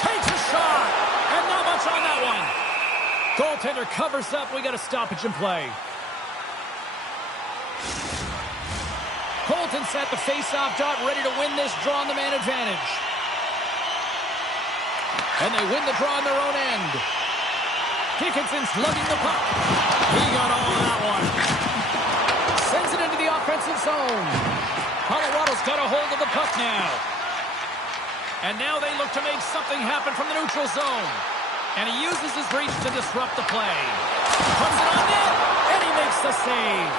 Takes a shot. And not much on that one. Goaltender covers up. We got a stoppage in play. Colton's at the face-off dot, ready to win this draw on the man advantage. And they win the draw on their own end. Dickinson's lugging the puck. He got all of that one. Sends it into the offensive zone. Colorado's got a hold of the puck now. And now they look to make something happen from the neutral zone. And he uses his reach to disrupt the play. Puts it on net, and he makes the save.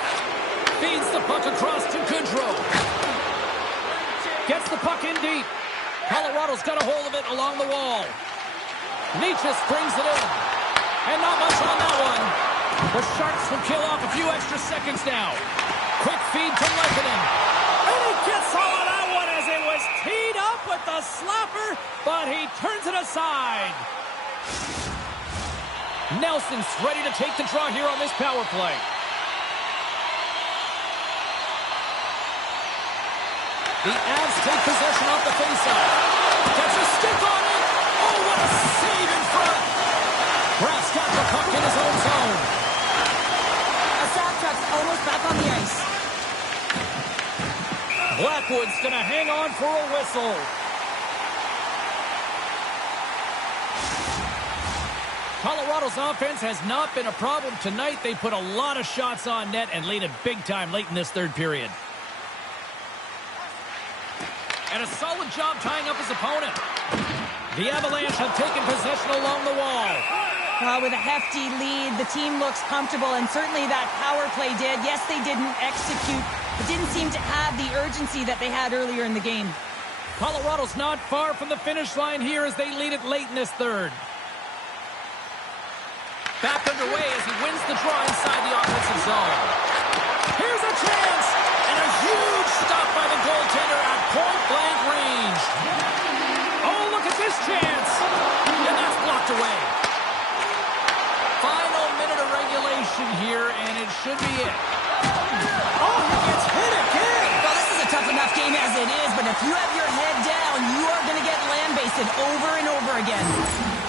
Feeds the puck across to Goodrow. Gets the puck in deep. Colorado's got a hold of it along the wall. Nietzsche brings it in. And not much on that one. The Sharks will kill off a few extra seconds now. Quick feed to Lehkonen. And he gets all of that one as it was teed up with the slapper, but he turns it aside. Nelson's ready to take the draw here on this power play. The Avs take possession off the faceoff. Gets a stick on it. Oh, what a save in front. Braff's got the puck in his own zone. A sack truck's almost back on the ice. Blackwood's going to hang on for a whistle. Colorado's offense has not been a problem tonight. They put a lot of shots on net and laid it big time late in this third period. And a solid job tying up his opponent. The Avalanche have taken possession along the wall. With a hefty lead, the team looks comfortable, and certainly that power play did. Yes, they didn't execute, but didn't seem to have the urgency that they had earlier in the game. Colorado's not far from the finish line here as they lead it late in this third. Back underway as he wins the draw inside the offensive zone. Here's a chance, and a huge stop by the goaltender at point-blank range. Oh, look at this chance, and that's blocked away. Final minute of regulation here, and it should be it. Oh, he gets hit again. Well, this is a tough enough game as it is, but if you have your head down, you are going to get land-basted over and over again.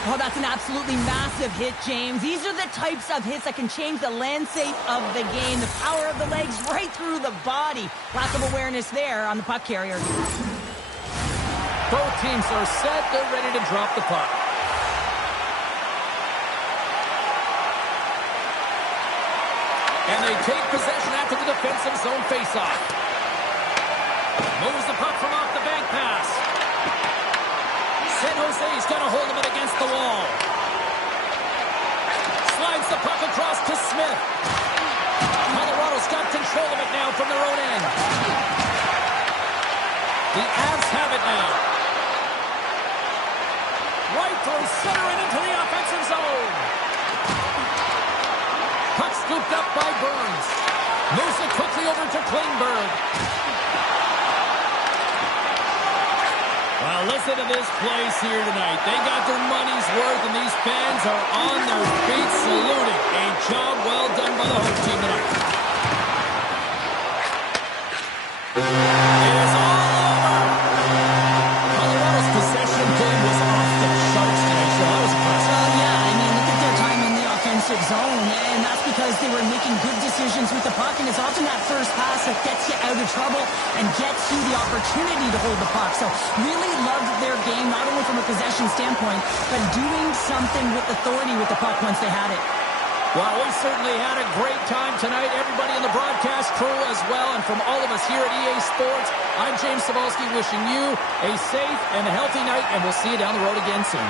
Oh, that's an absolutely massive hit, James. These are the types of hits that can change the landscape of the game. The power of the legs right through the body. Lack of awareness there on the puck carrier. Both teams are set. They're ready to drop the puck. And they take possession after the defensive zone faceoff. Moves the puck from off the bank pass. San Jose's got a hold of it against the wall. Slides the puck across to Smith. Colorado's got control of it now from their own end. The Avs have it now. Right through center and into the offensive zone. Puck scooped up by Burns. Moves it quickly over to Klingberg. Well, listen to this place here tonight. They got their money's worth, and these fans are on their feet saluting. A job well done by the home team tonight. It is all over. Colorado's possession game was off the charts tonight, so that was impressive. Yeah, I mean, look at their time in the offensive zone, and that's because they were making good decisions with the puck, and it's often that first pass that gets you out of trouble and gets you the opportunity to hold the puck. So really loved their game, not only from a possession standpoint, but doing something with authority with the puck once they had it. Well, we certainly had a great time tonight. Everybody in the broadcast crew as well. And from all of us here at EA Sports, I'm James Cebulski wishing you a safe and healthy night, and we'll see you down the road again soon.